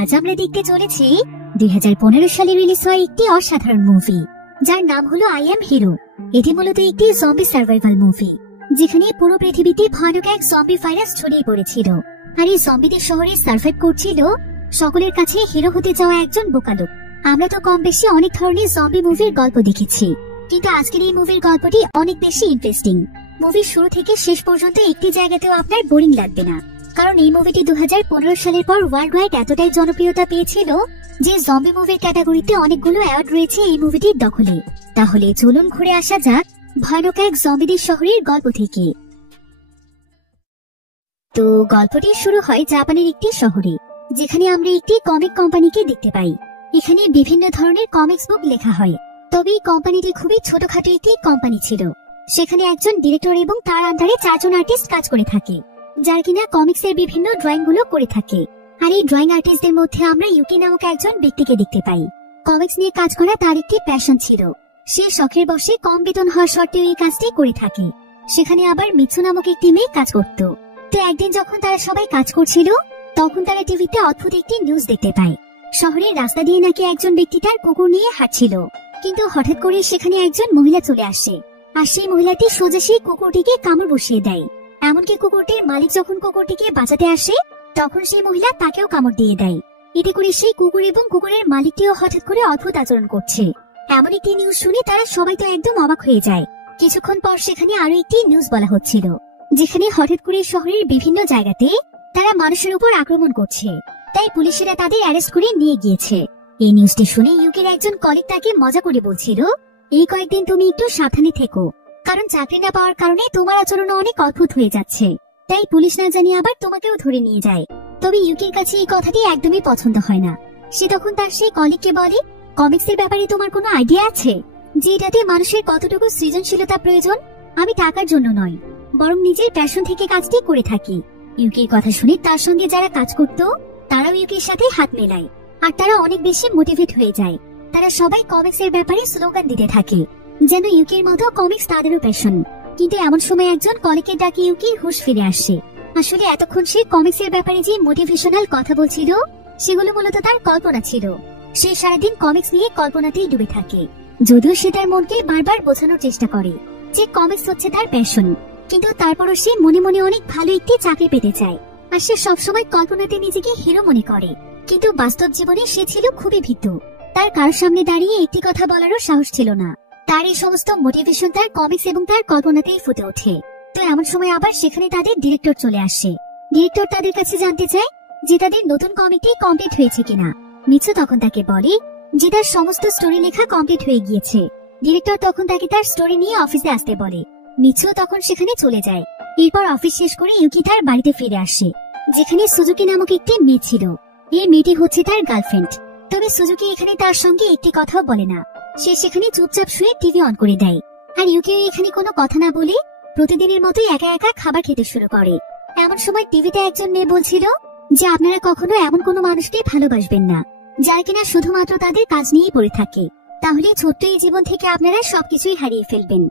আজ আমরা দেখতে চলেছি 2015 সালে রিলিজ হওয়া একটি অসাধারণ মুভি, যার নাম হলো আই এম হিরো। এটি মূলত একটি জম্বি সার্ভাইভাল মুভি, যেখানে পুরো পৃথিবীতে ভয়ানক এক জম্বি ভাইরাস ছড়িয়ে পড়েছিল, আর এই জম্বিদের শহরে সার্ভাইভ করছিল সকলের কাছে হিরো হতে যাওয়া একজন বোকা লোক। আমরা তো কম বেশি অনেক ধরনের জম্বি মুভির গল্প দেখেছি, কিন্তু আজকের এই মুভির গল্পটি অনেক বেশি ইন্টারেস্টিং। মুভির শুরু থেকে শেষ পর্যন্ত একটি জায়গাতেও আপনার বোরিং লাগবে না, কারণ এই মুভিটি 2015 সালের পর ওয়ার্ল্ড ওয়াইড এতটাই জনপ্রিয়তা পেয়েছিল যে জম্বি মুভির ক্যাটাগরিতে অনেকগুলো অ্যাওয়ার্ড রয়েছে এই মুভিটির দখলে। তাহলে চলুন ঘুরে আসা যাক ভয়ানক এক জম্বিদের শহরের গল্প থেকে। তো গল্পটি শুরু হয় জাপানের একটি শহরে, যেখানে আমরা একটি কমিক কোম্পানিকে দেখতে পাই। এখানে বিভিন্ন ধরনের কমিক্স বুক লেখা হয়, তবে এই কোম্পানিটি খুবই ছোটখাটো একটি কোম্পানি ছিল। সেখানে একজন ডিরেক্টর এবং তার আন্ডারে 4 জন আর্টিস্ট কাজ করে থাকে, যার কিনা কমিক্স এর বিভিন্ন ড্রয়িং গুলো করে থাকে। আর এই ড্রয়িং আর্টিস্টদের মধ্যে আমরা ইউকি নামক একজন ব্যক্তিকে দেখতে পাই। কমিক্স নিয়ে কাজ করা তার একটি প্যাশন ছিল। সে শখের বশে কম বেতন হওয়া সত্ত্বেও এই কাজটি করে থাকে। সেখানে আবার মিৎসু নামক একটি মেয়ে কাজ করত। তো একদিন যখন তারা সবাই কাজ করছিল, তখন তারা টিভিতে অদ্ভুত একটি নিউজ দেখতে পায়। শহরের রাস্তা দিয়ে নাকি একজন ব্যক্তি তার কুকুর নিয়ে হাঁটছিল, কিন্তু হঠাৎ করে সেখানে একজন মহিলা চলে আসে, আর সেই মহিলাটি সোজা সেই কুকুরটিকে কামড় বসিয়ে দেয়। এমনকি কুকুরটির মালিক যখন কুকুরটিকে বাঁচাতে আসে, তখন সেই মহিলা তাকেও কামড় দিয়ে দেয়। এতে করে সেই কুকুর এবং কুকুরের মালিকটিও হঠাৎ করে অদ্ভুত আচরণ করছে। এমন একটি নিউজ শুনে তারা সবাই তো একদম অবাক হয়ে যায়। কিছুক্ষণ পর সেখানে আরো একটি নিউজ বলা হচ্ছিল, যেখানে হঠাৎ করে শহরের বিভিন্ন জায়গাতে তারা মানুষের উপর আক্রমণ করছে, তাই পুলিশেরা তাদের অ্যারেস্ট করে নিয়ে গিয়েছে। এই নিউজটি শুনে ইউকির একজন কলিগ তাকে মজা করে বলছিল, এই কয়েকদিন তুমি একটু সাবধানে থেকো, কারণ চাকরি না পাওয়ার কারণে তোমার আচরণ অনেক অদ্ভুত হয়ে যাচ্ছে, তাই পুলিশ না জানিয়ে আবার তোমাকেও ধরে নিয়ে যায়। তবে ইউকির কাছে এই কথাটি একদমই পছন্দ হয় না। সে তখন তার সেই কলিগকে বলে, কমিক্সের ব্যাপারে তোমার কোনো আইডিয়া আছে যে এটাতে মানুষের কতটুকু সৃজনশীলতা প্রয়োজন? আমি টাকার জন্য নয়, বরং নিজের প্যাশন থেকে কাজটি করে থাকি। ইউকির কথা শুনে তার সঙ্গে যারা কাজ করত তারাও ইউকির সাথে হাত মেলায়, আর তারা অনেক বেশি মোটিভেট হয়ে যায়। তারা সবাই কমিক্সের ব্যাপারে স্লোগান দিতে থাকে, যেন ইউকির মতো কমিক্স তাদেরও প্যাশন। কিন্তু এমন সময় একজন কলিগকে ডাকে ইউকির হুঁশ ফিরে আসে। আসলে এতক্ষণ সে কমিক্সের ব্যাপারে যে মোটিভেশনাল কথা বলছিল, সেগুলো মূলত তার কল্পনা ছিল। সে সারাদিন কমিক্স নিয়ে কল্পনাতেই ডুবে থাকে, যদিও সে তার মনকে বারবার বোঝানোর চেষ্টা করে যে কমিক্স হচ্ছে তার প্যাশন। কিন্তু তারপরও সে মনে মনে অনেক ভালো একটি চাকরি পেতে চায়, আর সে সবসময় কল্পনাতে নিজেকে হিরো মনে করে। কিন্তু বাস্তব জীবনে সে ছিল খুবই ভীতু। তার কারোর সামনে দাঁড়িয়ে একটি কথা বলারও সাহস ছিল না। তার এই সমস্ত মোটিভেশন তার কমিক্স এবং তার কল্পনাতেই ফুটে ওঠে। তো এমন সময় আবার সেখানে তাদের ডিরেক্টর চলে আসে। ডিরেক্টর তাদের কাছে জানতে চায় যে তাদের নতুন কমিকটি কমপ্লিট হয়েছে কিনা। মিৎসু তখন তাকে বলে যে তার সমস্ত স্টোরি লেখা কমপ্লিট হয়ে গিয়েছে। ডিরেক্টর তখন তাকে তার স্টোরি নিয়ে অফিসে আসতে বলে। মিৎসু তখন সেখানে চলে যায়। এরপর অফিস শেষ করে ইউকি তার বাড়িতে ফিরে আসে, যেখানে সুজুকি নামক একটি মেয়ে ছিল। এই মেয়েটি হচ্ছে তার গার্লফ্রেন্ড। তবে সুজুকি এখানে তার সঙ্গে একটি কথাও বলে না। সে সেখানে চুপচাপ শুয়ে টিভি অন করে দেয়, আর ইউকিও এখানে কোনো কথা না বলে প্রতিদিনের মতোই একা একা খাবার খেতে শুরু করে। এমন সময় টিভিতে একজন মেয়ে বলছিল যে আপনারা কখনো এমন কোনো মানুষকে ভালোবাসবেন না যার কিনা শুধুমাত্র তাদের কাজ নিয়েই পড়ে থাকে, তাহলে ছোট্ট এই জীবন থেকে আপনারা সবকিছুই হারিয়ে ফেলবেন।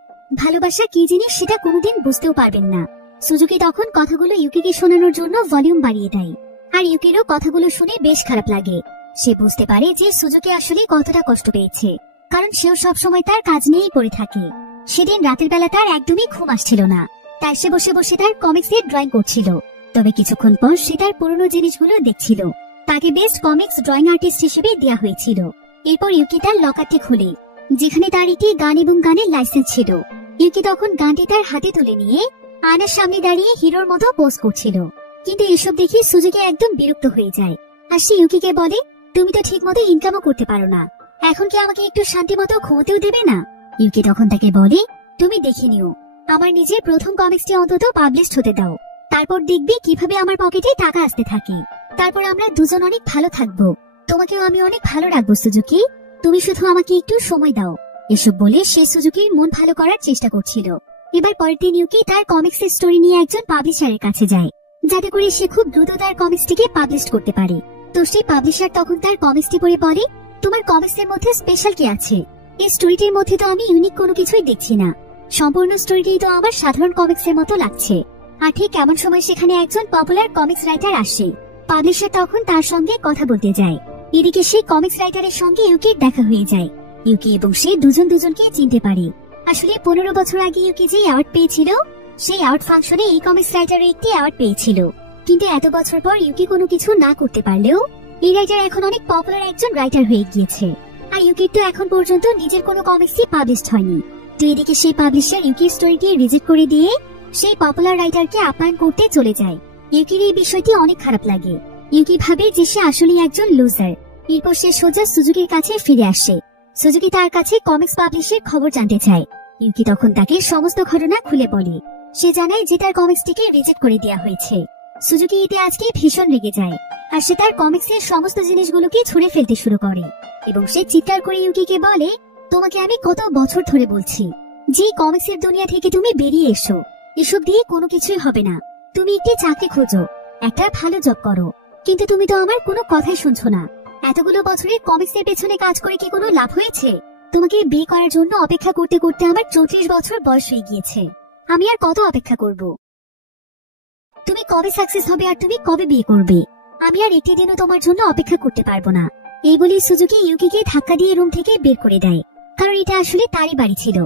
ভালোবাসা কি জিনিস সেটা কোনোদিন বুঝতেও পারবেন না। সুজুকি তখন কথাগুলো ইউকিকে শোনানোর জন্য ভলিউম বাড়িয়ে দেয়, আর ইউকিরও কথাগুলো শুনে বেশ খারাপ লাগে। সে বুঝতে পারে যে সুজুকি আসলে কতটা কষ্ট পেয়েছে, কারণ সেও সবসময় তার কাজ নিয়েই পড়ে থাকে। সেদিন রাতের বেলা তার একদমই ঘুম আসছিল না, তাই সে বসে বসে তার কমিক্সের ড্রয়িং করছিল। তবে কিছুক্ষণ পর সে তার পুরনো জিনিসগুলো দেখছিল। তাকে বেস্ট কমিক্স ড্রয়িং আর্টিস্ট হিসেবে দেওয়া হয়েছিল। এরপর ইউকি তার লকারটি খুলে, যেখানে তার একটি গান এবং গানের লাইসেন্স ছিল। ইউকি তখন গানটি তার হাতে তুলে নিয়ে আয়নার সামনে দাঁড়িয়ে হিরোর মতো পোজ করছিল। কিন্তু এসব দেখে সুজুকি একদম বিরক্ত হয়ে যায়, আর সে ইউকিকে বলে, তুমি তো ঠিক মতো ইনকামও করতে পারো না, এখন কি আমাকে একটু শান্তি মতো ঘুমোতেও দেবে না? ইউকি তখন তাকে বলে, তুমি দেখে নিও, আমার নিজের প্রথম কমিক্সটি অন্তত পাবলিশড হতে দাও, তারপর দেখবে কিভাবে আমার পকেটে টাকা আসতে থাকে। তারপর আমরা দুজন অনেক ভালো থাকবো, তোমাকেও আমি অনেক ভালো রাখবো সুজুকি, তুমি শুধু আমাকে একটু সময় দাও। এসব বলে সে সুজুকির মন ভালো করার চেষ্টা করছিল। এবার পরের দিন ইউকি তার কমিক্সের স্টোরি নিয়ে একজন পাবলিশারের কাছে যায়, যাতে করে সে খুব দ্রুত তার কমিক্সটিকে পাবলিশ করতে পারে। তো সেই পাবলিশার তখন তার কমিক্সটি পড়ে বলে, তোমার কমিক্সের মধ্যে স্পেশাল কি আছে? এই স্টোরিটির মধ্যে তো আমি ইউনিক কোনো কিছুই দেখছি না, সম্পূর্ণ স্টোরিটি তো আমার সাধারণ কমিক্সের মতো লাগছে। আর ঠিক এমন সময় সেখানে একজন পপুলার কমিক্স রাইটার আসে। পাবলিশার তখন তার সঙ্গে কথা বলতে যায়। এদিকে সেই কমিক্স রাইটারের সঙ্গে ইউকির দেখা হয়ে যায়। ইউকি এবং সে দুজন দুজনকে চিনতে পারে। আসলে 15 বছর আগে ইউকি যে অ্যাওয়ার্ড পেয়েছিল, সেই অ্যাওয়ার্ড ফাংশনে এই কমিক্স রাইটারও একটি অ্যাওয়ার্ড পেয়েছিল। কিন্তু এত বছর পর ইউকি কোনো কিছু না করতে পারলেও এই রাইটার এখন অনেক পপুলার একজন রাইটার হয়ে গিয়েছে। আর ইউকির তো এখন পর্যন্ত নিজের কোনো কমিক্সই পাবলিশড হয়নি। তো এদিকে সেই পাবলিশার ইউকির স্টোরিটি রিজেক্ট করে দিয়ে সেই পপুলার রাইটারকে আপ্যায়ন করতে চলে যায়। ইউকির এই বিষয়টি অনেক খারাপ লাগে। ইউকি ভাবে যে সে আসলে একজন লুজার। এরপর সে সোজা সুজুকির কাছে ফিরে আসে। সুজুকি তার কাছে কমিক্স পাবলিশের খবর জানতে চায়। ইউকি তখন তাকে সমস্ত ঘটনা খুলে বলে। সে জানায় যে তার কমিক্সটিকে রিজেক্ট করে দেওয়া হয়েছে। সুজুকি এতে আজকে ভীষণ রেগে যায় আর সে তার কমিক্সের সমস্ত জিনিসগুলোকে ছুঁড়ে ফেলতে শুরু করে এবং সে চিৎকার করে ইউকিকে বলে, তোমাকে আমি কত বছর ধরে বলছি যে কমিক্সের দুনিয়া থেকে তুমি বেরিয়ে এসো। এসব দিয়ে কোনো কিছুই হবে না। তুমি একটি চাকরি খোঁজো, একটা ভালো জব করো। কিন্তু তুমি তো আমার কোনো কথাই শুনছো না। এতগুলো বছরের কমিক্সের পেছনে কাজ করে কি কোনো লাভ হয়েছে? তোমাকে বিয়ে করার জন্য অপেক্ষা করতে করতে আমার 34 বছর বয়স হয়ে গিয়েছে। আমি আর কত অপেক্ষা করব? তুমি কবে সাকসেস হবে আর তুমি কবে বিয়ে করবে? আমি আর একটি দিনও তোমার জন্য অপেক্ষা করতে পারবো না। এই বলে সুজুকি ইউকিকে ধাক্কা দিয়ে রুম থেকে বের করে দেয়, কারণ এটা আসলে তারই বাড়ি ছিল।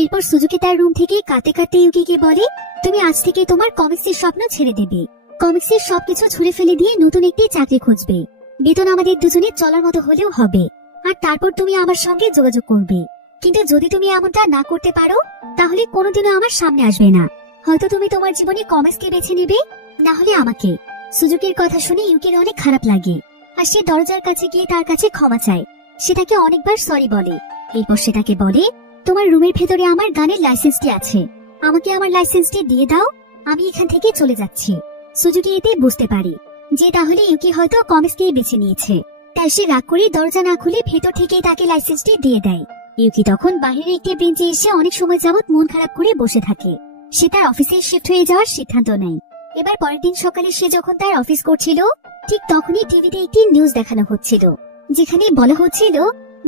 এরপর সুজুকি তার রুম থেকে কাঁদতে কাঁদতে ইউকিকে বলে, তুমি আজ থেকে তোমার কমিক্সের স্বপ্ন ছেড়ে দেবে। কমিক্সের সবকিছু ছুড়ে ফেলে দিয়ে নতুন একটি চাকরি খুঁজবে। বেতন আমাদের দুজনের চলার মতো হলেও হবে। আর তারপর তুমি আমার সঙ্গে যোগাযোগ করবে। কিন্তু যদি তুমি এমনটা না করতে পারো তাহলে কোনোদিনও আমার সামনে আসবে না। হয়তো তুমি তোমার জীবনে কমিক্সকে বেছে নেবে, না হলে আমাকে। সুজুকির কথা শুনে ইউকির অনেক খারাপ লাগে আর সে দরজার কাছে গিয়ে তার কাছে ক্ষমা চায়। সে তাকে অনেকবার সরি বলে। এরপর সে তাকে বলে, তোমার রুমের ভেতরে আমার গানের লাইসেন্সটি আছে, আমাকে আমার লাইসেন্সটি দিয়ে দাও, আমি এখান থেকে চলে যাচ্ছি। সুজুকি এতে বুঝতে পারে যে তাহলে ইউকি হয়তো কমিক্সকেই বেছে নিয়েছে। তাই সে রাগ করে দরজা না খুলে ভেতর থেকেই তাকে লাইসেন্সটি দিয়ে দেয়। ইউকি তখন বাইরে একটি বেঞ্চে এসে অনেক সময় যাবত মন খারাপ করে বসে থাকে। সে তার অফিসে শিফট হয়ে যাওয়ার সিদ্ধান্ত নেয়। এবার পরের দিন সকালে সে যখন তার অফিস করছিল, ঠিক তখনই টিভিতে একটি নিউজ দেখানো হচ্ছিল, যেখানে বলা হচ্ছিল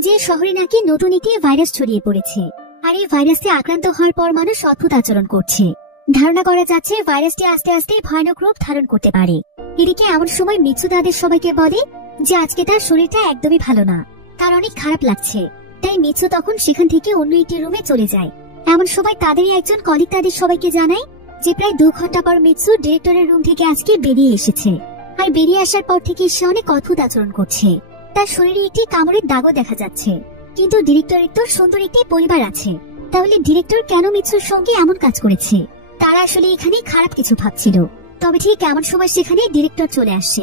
যে শহরে নাকি নতুন একটি ভাইরাস ছড়িয়ে পড়েছে। আর এই ভাইরাসে আক্রান্ত হওয়ার পর মানুষ অদ্ভুত আচরণ করছে। ধারণা করা যাচ্ছে ভাইরাসটি আস্তে আস্তে ভয়ানক রূপ ধারণ করতে পারে। এদিকে এমন সময় মিৎসু তাদের সবাইকে বলে যে আজকে তার শরীরটা একদমই ভালো না, তার অনেক খারাপ লাগছে। তাই মিৎসু তখন সেখান থেকে অন্য একটি রুমে চলে যায়। এমন সময় তাদেরই একজন কলিগ তাদের সবাইকে জানায় যে প্রায় 2 ঘন্টা পর মিৎসু ডিরেক্টরের রুম থেকে আজকে বেরিয়ে এসেছে। আর বেরিয়ে আসার পর থেকে সে অনেক অদ্ভুত আচরণ করছে। তার শরীরে একটি কামড়ের দাগও দেখা যাচ্ছে। কিন্তু ডিরেক্টরের তো সুন্দর একটি পরিবার আছে, তাহলে ডিরেক্টর কেন মিৎসুর সঙ্গে এমন কাজ করেছে? তারা আসলে এখানে খারাপ কিছু ভাবছিল। তবে ঠিক এমন সময় সেখানে ডিরেক্টর চলে আসছে।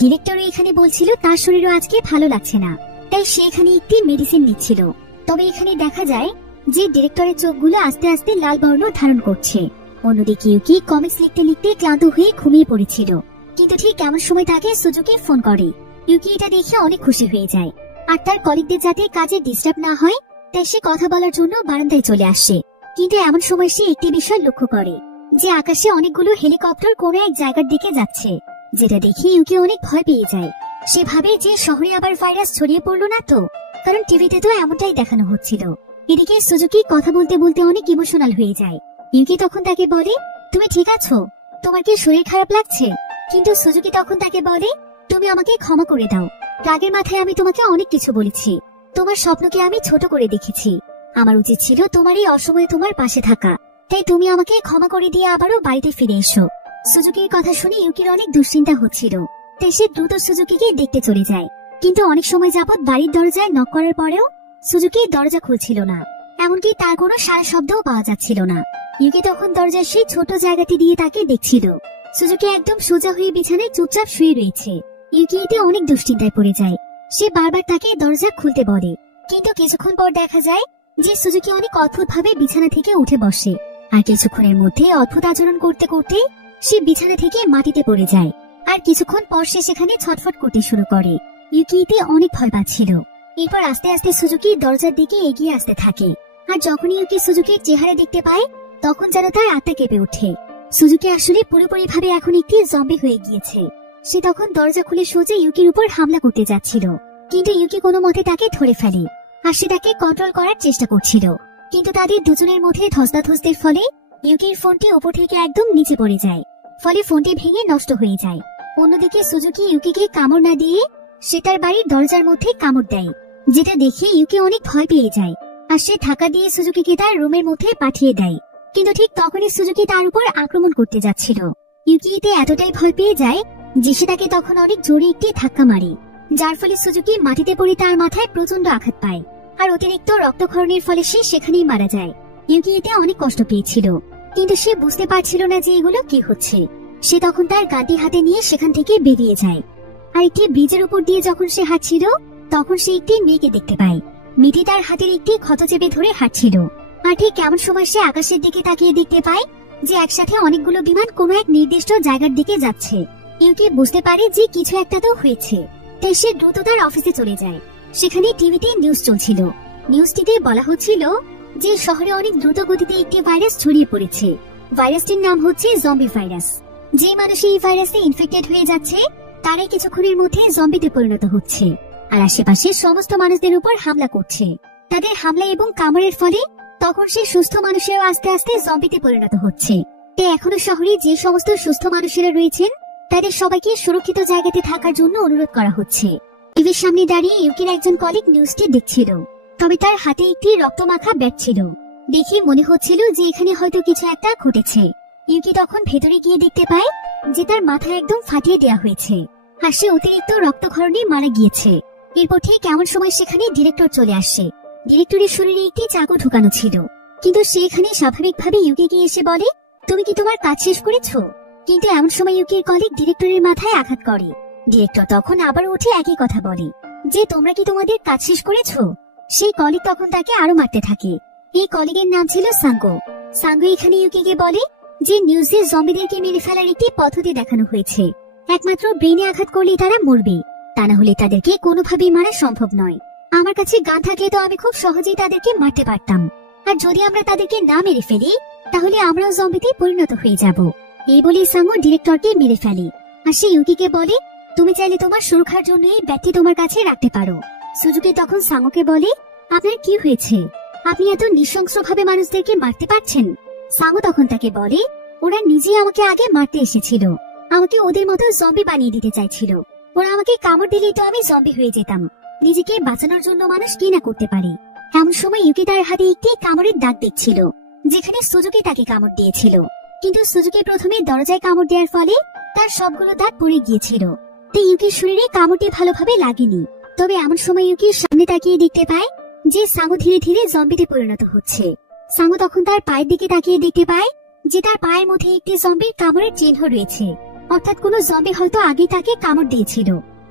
ডিরেক্টর এখানে বলছিল তার শরীরও আজকে ভালো লাগছে না, তাই সে এখানে একটি মেডিসিন নিচ্ছিল। তবে এখানে দেখা যায় যে ডিরেক্টরের চোখগুলো আস্তে আস্তে লাল বর্ণ ধারণ করছে। অন্যদিকে ইউকি কমিক্স লিখতে লিখতে ক্লান্ত হয়ে ঘুমিয়ে পড়েছিল। কিন্তু ঠিক এমন সময় তাকে সুজুকি ফোন করে। ইউকি এটা দেখে অনেক খুশি হয়ে যায় আর তার কলিগদের যাতে কাজে ডিস্টার্ব না হয় তাই সে কথা বলার জন্য বারান্দায় চলে আসে। কিন্তু এমন সময় সে একটি বিষয় লক্ষ্য করে যে আকাশে অনেকগুলো হেলিকপ্টার কোনো এক জায়গার দিকে যাচ্ছে, যেটা দেখে ইউকি অনেক ভয় পেয়ে যায়। সে ভাবে যে শহরে আবার ভাইরাস ছড়িয়ে পড়লো না তো, কারণ টিভিতে তো এমনটাই দেখানো হচ্ছিল। এদিকে সুজুকি কথা বলতে বলতে অনেক ইমোশনাল হয়ে যায়। ইউকি তখন তাকে বলে, তুমি ঠিক আছো? তোমার কি শরীর খারাপ লাগছে? কিন্তু সুজুকি তখন তাকে বলে, তুমি আমাকে ক্ষমা করে দাও। রাগের মাথায় আমি তোমাকে অনেক কিছু বলেছি। তোমার স্বপ্নকে আমি ছোট করে দেখেছি। আমার উচিত ছিল তোমার এই অসময়ে তোমার পাশে থাকা। তাই তুমি আমাকে ক্ষমা করে দিয়ে আবারও বাড়িতে ফিরে এসো। সুজুকির কথা শুনে ইউকির অনেক দুশ্চিন্তা হচ্ছিল, তাই সে দ্রুত সুজুকিকে দেখতে চলে যায়। কিন্তু অনেক সময় যাবত বাড়ির দরজায় নক করার পরেও সুজুকি দরজা খুলছিল না, এমনকি তার কোনো সারা শব্দও পাওয়া যাচ্ছিল না। ইউকি তখন দরজার সেই ছোট জায়গাটি দিয়ে তাকে দেখছিল। সুজুকি একদম সোজা হয়ে বিছানায় চুপচাপ শুয়ে রয়েছে। ইউকি এতে অনেক দুশ্চিন্তায় পড়ে যায়। সে বারবার তাকে দরজা খুলতে বলে, কিন্তু কিছুক্ষণ পর দেখা যায় যে সুজুকি অনেক অদ্ভুত ভাবে বিছানা থেকে উঠে বসে। আর কিছুক্ষণের মধ্যে অদ্ভুত আচরণ করতে করতে সে বিছানা থেকে মাটিতে পড়ে যায়। আর কিছুক্ষণ পর সে সেখানে ছটফট করতে শুরু করে। ইউকি এতে অনেক ভয় পাচ্ছিল। এরপর আস্তে আস্তে সুজুকি দরজার দিকে এগিয়ে আসতে থাকে। আর যখনই ইউকি সুজুকির চেহারা দেখতে পায় তখন যেন তার আত্মা কেঁপে ওঠে। সুজুকি আসলে পুরোপুরি ভাবে এখন একটি জম্বি হয়ে গিয়েছে। সে তখন দরজা খুলে সোজা ইউকির উপর হামলা করতে যাচ্ছিল, কিন্তু ইউকি কোনো মতে তাকে ধরে ফেলে আর সে তাকে কন্ট্রোল করার চেষ্টা করছিল। কিন্তু তাদের দুজনের মধ্যে ধস্তাধস্তির ফলে ইউকির ফোনটি উপর থেকে একদম নিচে পড়ে যায়। ফলে ফোনটি ভেঙে নষ্ট হয়ে যায়। অন্যদিকে সুজুকি ইউকিকে কামড় না দিয়ে সে তার বাড়ির দরজার মধ্যে কামড় দেয়, যেটা দেখে ইউকি অনেক ভয় পেয়ে যায়। আর সে ধাক্কা দিয়ে সুজুকিকে তার রুমের মধ্যে পাঠিয়ে দেয়। কিন্তু ঠিক তখনই সুজুকি তার উপর আক্রমণ করতে যাচ্ছিল। ইউকি এতে এতটাই ভয় পেয়ে যায় যে সে তাকে তখন অনেক জোরে একটি ধাক্কা মারে, যার ফলে সুজুকি মাটিতে পড়ে তার মাথায় প্রচন্ড আঘাত পায়। আর অতিরিক্ত রক্তক্ষরণের ফলে সে সেখানেই মারা যায়। ইউকি এতে অনেক কষ্ট পেয়েছিল, কিন্তু সে বুঝতে পারছিল না যে এগুলো কি হচ্ছে। সে তখন তার গানটি হাতে নিয়ে সেখান থেকে বেরিয়ে যায়। আর একটি ব্রিজের উপর দিয়ে যখন সে হাঁটছিল, তখন সে একটি মেয়েকে দেখতে পায়। মেয়েটি তার হাতের একটি ক্ষত চেপে ধরে হাঁটছিল। আর ঠিক এমন সময় সে আকাশের দিকে তাকিয়ে দেখতে পায় যে একসাথে অনেকগুলো বিমান কোনো এক নির্দিষ্ট জায়গার দিকে যাচ্ছে। ইউকি বুঝতে পারে যে কিছু একটা তো হয়েছে, তাই সে দ্রুত তার অফিসে চলে যায়। সেখানে টিভিতে নিউজ চলছিল। নিউজটিতে বলা হচ্ছিল যে শহরে অনেক দ্রুত গতিতে একটি ভাইরাস ছড়িয়ে পড়েছে। ভাইরাসটির নাম হচ্ছে জম্বি ভাইরাস। যে মানুষ এই ভাইরাসে ইনফেক্টেড হয়ে যাচ্ছে তারাই কিছুক্ষণের মধ্যে জম্বিতে পরিণত হচ্ছে আর আশেপাশে সমস্ত মানুষদের উপর হামলা করছে। তাদের হামলা এবং কামড়ের ফলে তখন সেই সুস্থ মানুষেরাও আস্তে আস্তে জম্বিতে পরিণত হচ্ছে। তাই এখনো শহরে যে সমস্ত সুস্থ মানুষেরা রয়েছেন তাদের সবাইকে সুরক্ষিত জায়গাতে থাকার জন্য অনুরোধ করা হচ্ছে। টিভির সামনে দাঁড়িয়ে ইউকির একজন কলিগ নিউজটি দেখছিল, তবে তার হাতে একটি রক্তমাখা ব্যাগ ছিল। দেখে মনে হচ্ছিল যে এখানে হয়তো কিছু একটা ঘটেছে। ইউকি তখন ভেতরে গিয়ে দেখতে পায় যে তার মাথা একদম ফাটিয়ে দেওয়া হয়েছে আর সে অতিরিক্ত রক্তক্ষরণে মারা গিয়েছে। এরপর ঠিক এমন সময় সেখানে ডিরেক্টর চলে আসে। ডিরেক্টরের শরীরে একটি চাকু ঢুকানো ছিল, কিন্তু সে এখানে স্বাভাবিকভাবে ইউকিকে এসে বলে, তুমি কি তোমার কাজ শেষ করেছো? কিন্তু এমন সময় ইউকির কলিগ ডিরেক্টরের মাথায় আঘাত করে। ডিরেক্টর তখন আবার উঠে একই কথা বলে যে তোমরা কি তোমাদের কাজ শেষ করেছো? সেই কলিগ তখন তাকে আরো মারতে থাকে। এই কলিগের নাম ছিল সাঙ্গো। সাঙ্গো এখানে ইউকিকে বলে যে নিউজে জম্বিদেরকে মেরে ফেলার একটি পদ্ধতি দেখানো হয়েছে। একমাত্র ব্রেনে আঘাত করলেই তারা মরবে, তা না হলে তাদেরকে কোনোভাবেই মারা সম্ভব নয়। আমার কাছে গান থাকলে তো আমি খুব সহজেই তাদেরকে মারতে পারতাম, আর যদি আমরা তাদেরকে না মেরে ফেলি তাহলে আমরাও জম্বিতে পরিণত হয়ে যাব। এই বলে সাঙ্গো ডিরেক্টরকে মেরে ফেলে। আর সে ইউকিকে বলে, তুমি চাইলে তোমার সুরক্ষার জন্য এই ব্যাগটি তোমার কাছে রাখতে পারো। সুজুকি তখন সাঙ্গোকে বলে, আপনার কি হয়েছে? আপনি এত নৃশংসভাবে মানুষদেরকে মারতে পারছেন? সাঙ্গো তখন তাকে বলে, ওরা নিজেই আমাকে আগে মারতে এসেছিল, আমাকে ওদের মতো জম্বি বানিয়ে দিতে চাইছিল। ওরা আমাকে কামড় দিলেই তো আমি জম্বি হয়ে যেতাম। নিজেকে বাঁচানোর জন্য মানুষ কি না করতে পারে। এমন সময় ইউকি তার হাতে একটি কামড়ের দাগ দেখছিল, যেখানে সুজুকি তাকে কামড় দিয়েছিল। কিন্তু সুজুকি প্রথমে দরজায় কামড় দেওয়ার ফলে তার সবগুলো দাগ পড়ে গিয়েছিল, তাই ইউকির শরীরে কামড়টি ভালোভাবে লাগেনি। তবে এমন সময় ইউকির সামনে তাকিয়ে দেখতে পায় যে সাঙ্গো ধীরে ধীরে জম্বিতে পরিণত হচ্ছে। সাঙ্গো তখন তার পায়ের দিকে তাকিয়ে দেখতে পায় যে তার পায়ের মধ্যে একটি জম্বির কামড়ের চিহ্ন রয়েছে, অর্থাৎ কোনো জম্বি হয়তো আগে তাকে কামড় দিয়েছিল।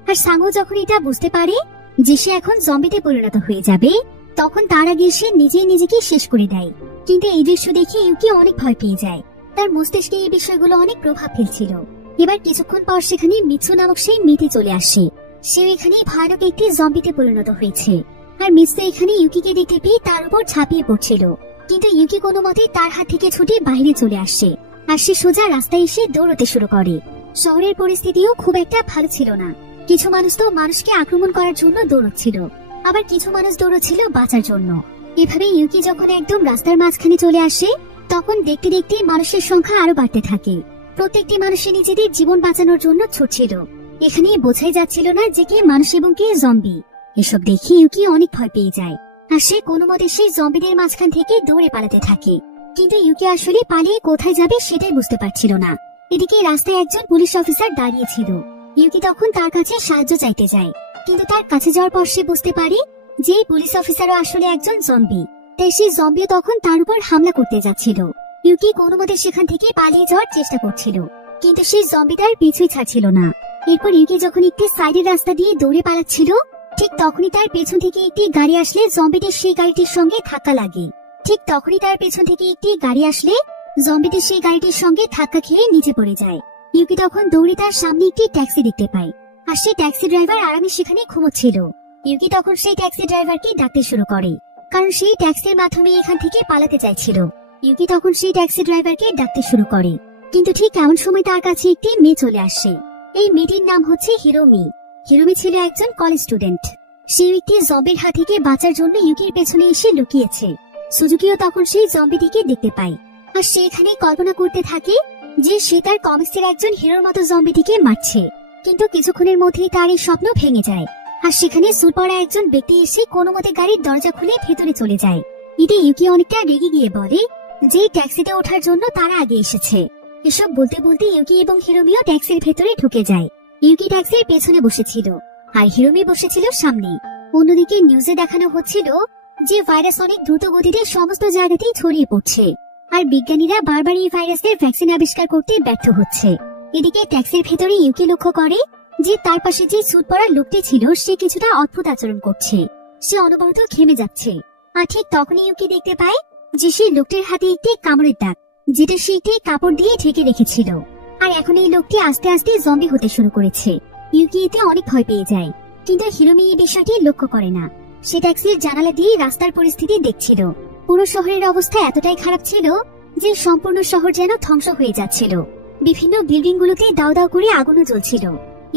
আর সাঙ্গো যখন এটা বুঝতে পারে যে সে এখন জম্বিতে পরিণত হয়ে যাবে, তখন তার আগে সে নিজেই নিজেকে শেষ করে দেয়। কিন্তু এই দৃশ্য দেখে ইউকি অনেক ভয় পেয়ে যায়। তার মস্তিষ্কে এই বিষয়গুলো অনেক প্রভাব ফেলছিল। এবার কিছুক্ষণ পর সেখানে মিৎসু নামক সেই মেয়েটি চলে আসে। সেও এখানে ভয়ানক একটি জম্বিতে পরিণত হয়েছে। আর মিৎসু এখানে ইউকিকে দেখতে পেয়ে তার উপর ঝাঁপিয়ে পড়ছিল, কিন্তু ইউকি কোনো মতে তার হাত থেকে ছুটে বাইরে চলে আসে। আর সে সোজা রাস্তায় এসে দৌড়তে শুরু করে। শহরের পরিস্থিতিও খুব একটা ভালো ছিল না। কিছু মানুষ তো মানুষকে আক্রমণ করার জন্য দৌড়চ্ছিল, আবার কিছু মানুষ দৌড়চ্ছিল বাঁচার জন্য। এভাবে ইউকি যখন একদম রাস্তার মাঝখানে চলে আসে, তখন দেখতে দেখতে মানুষের সংখ্যা আরো বাড়তে থাকে। প্রত্যেকটি মানুষের নিজেদের জীবন বাঁচানোর জন্য ছুটছিল। এখানে বোঝাই যাচ্ছিল না যে কে মানুষ এবং কে জম্বি। এসব দেখে ইউকি অনেক ভয় পেয়ে যায়, আর সে কোনো মতে সেই জম্বিদের মাঝখান থেকে দৌড়ে পালাতে থাকে। কিন্তু ইউকি আসলে পালিয়ে কোথায় যাবে সেটাই বুঝতে পারছিল না। এদিকে রাস্তায় একজন পুলিশ অফিসার দাঁড়িয়েছিল। ইউকি তখন তার কাছে সাহায্য চাইতে যায়, কিন্তু তার কাছে যাওয়ার পর সে বুঝতে পারে যে পুলিশ অফিসারও আসলে একজন জম্বি। তাই সেই জম্বিও তখন তার উপর হামলা করতে যাচ্ছিল। ইউকি কোনো মতে সেখান থেকে পালিয়ে যাওয়ার চেষ্টা করছিল, কিন্তু সেই জম্বি তার পিছুই ছাড়ছিল না। এরপর ইউকি যখন একটি সাইডের রাস্তা দিয়ে দৌড়ে পালাচ্ছিল, ঠিক তখনই তার পেছন থেকে একটি গাড়ি আসলে জম্বিটির সেই গাড়িটির সঙ্গে ধাক্কা লাগে। ঠিক তখনই তার পেছন থেকে একটি গাড়ি আসলে জম্বিটির সেই গাড়িটির সঙ্গে ধাক্কা খেয়ে নিচে পড়ে যায়। ইউকি তখন দৌড়ে তার সামনে একটি ট্যাক্সি দেখতে পায়, আর সেই ট্যাক্সি ড্রাইভার আরামে সেখানে ঘুমোচ্ছিল। ইউকি তখন সেই ট্যাক্সি ড্রাইভারকে ডাকতে শুরু করে, কারণ সেই ট্যাক্সির মাধ্যমে এখান থেকে পালাতে চাইছিল। ইউকি তখন সেই ট্যাক্সি ড্রাইভারকে ডাকতে শুরু করে, কিন্তু ঠিক এমন সময় তার কাছে একটি মেয়ে চলে আসে। এই মেয়েটির নাম হচ্ছে হিরোমি। হিরোমি ছিল একজন কলেজ স্টুডেন্ট। সে একটি জম্বির হাত থেকে বাঁচার জন্য ইউকির পেছনে এসে লুকিয়েছে। সুজুকিও তখন সেই জম্বিটিকে দেখতে পায়, আর সে এখানে কল্পনা করতে থাকে যে সে তার কমিক্সের একজন হিরোর মতো জম্বিটিকে মারছে। কিন্তু কিছুক্ষণের মধ্যেই তার এই স্বপ্ন ভেঙে যায়, আর সেখানে স্যুট পরা একজন ব্যক্তি এসে কোনো মতে গাড়ির দরজা খুলে ভেতরে চলে যায়। এতে ইউকি অনেকটা রেগে গিয়ে বলে যে ট্যাক্সিতে ওঠার জন্য তারা আগে এসেছে। এসব বলতে বলতে ইউকি এবং হিরোমিও ট্যাক্সির ভেতরে ঢুকে যায়। ইউকি ট্যাক্সির পেছনে বসেছিল আর হিরোমি বসেছিল সামনে। অন্যদিকে নিউজে দেখানো হচ্ছিল যে ভাইরাস অনেক দ্রুত গতিতে সমস্ত জায়গাতেই ছড়িয়ে পড়ছে, আর বিজ্ঞানীরা বারবার এই ভাইরাসের ভ্যাকসিন আবিষ্কার করতে ব্যর্থ হচ্ছে। এদিকে ট্যাক্সির ভেতরে ইউকি লক্ষ্য করে যে তার পাশে যে স্যুট পরা লোকটি ছিল সে কিছুটা অদ্ভুত আচরণ করছে, সে অনবরত ঘেমে যাচ্ছে। আর ঠিক তখনই ইউকি দেখতে পায় যে সেই লোকটির হাতে একটি কামড়ের দাগ, যেটা সে একটি কাপড় দিয়ে ঢেকে রেখেছিল। আর এখন এই লোকটি আস্তে আস্তে জম্বি হতে শুরু করেছে। ইউকি এতে অনেক ভয় পেয়ে যায়, কিন্তু হিরোমি এই বিষয়টি লক্ষ্য করে না। সে ট্যাক্সির জানালা দিয়ে রাস্তার পরিস্থিতি দেখছিল। পুরো শহরের অবস্থা এতটাই খারাপ ছিল যে সম্পূর্ণ শহর যেন ধ্বংস হয়ে যাচ্ছিল। বিভিন্ন বিল্ডিং গুলোতে দাও দাও করে আগুনও জ্বলছিল।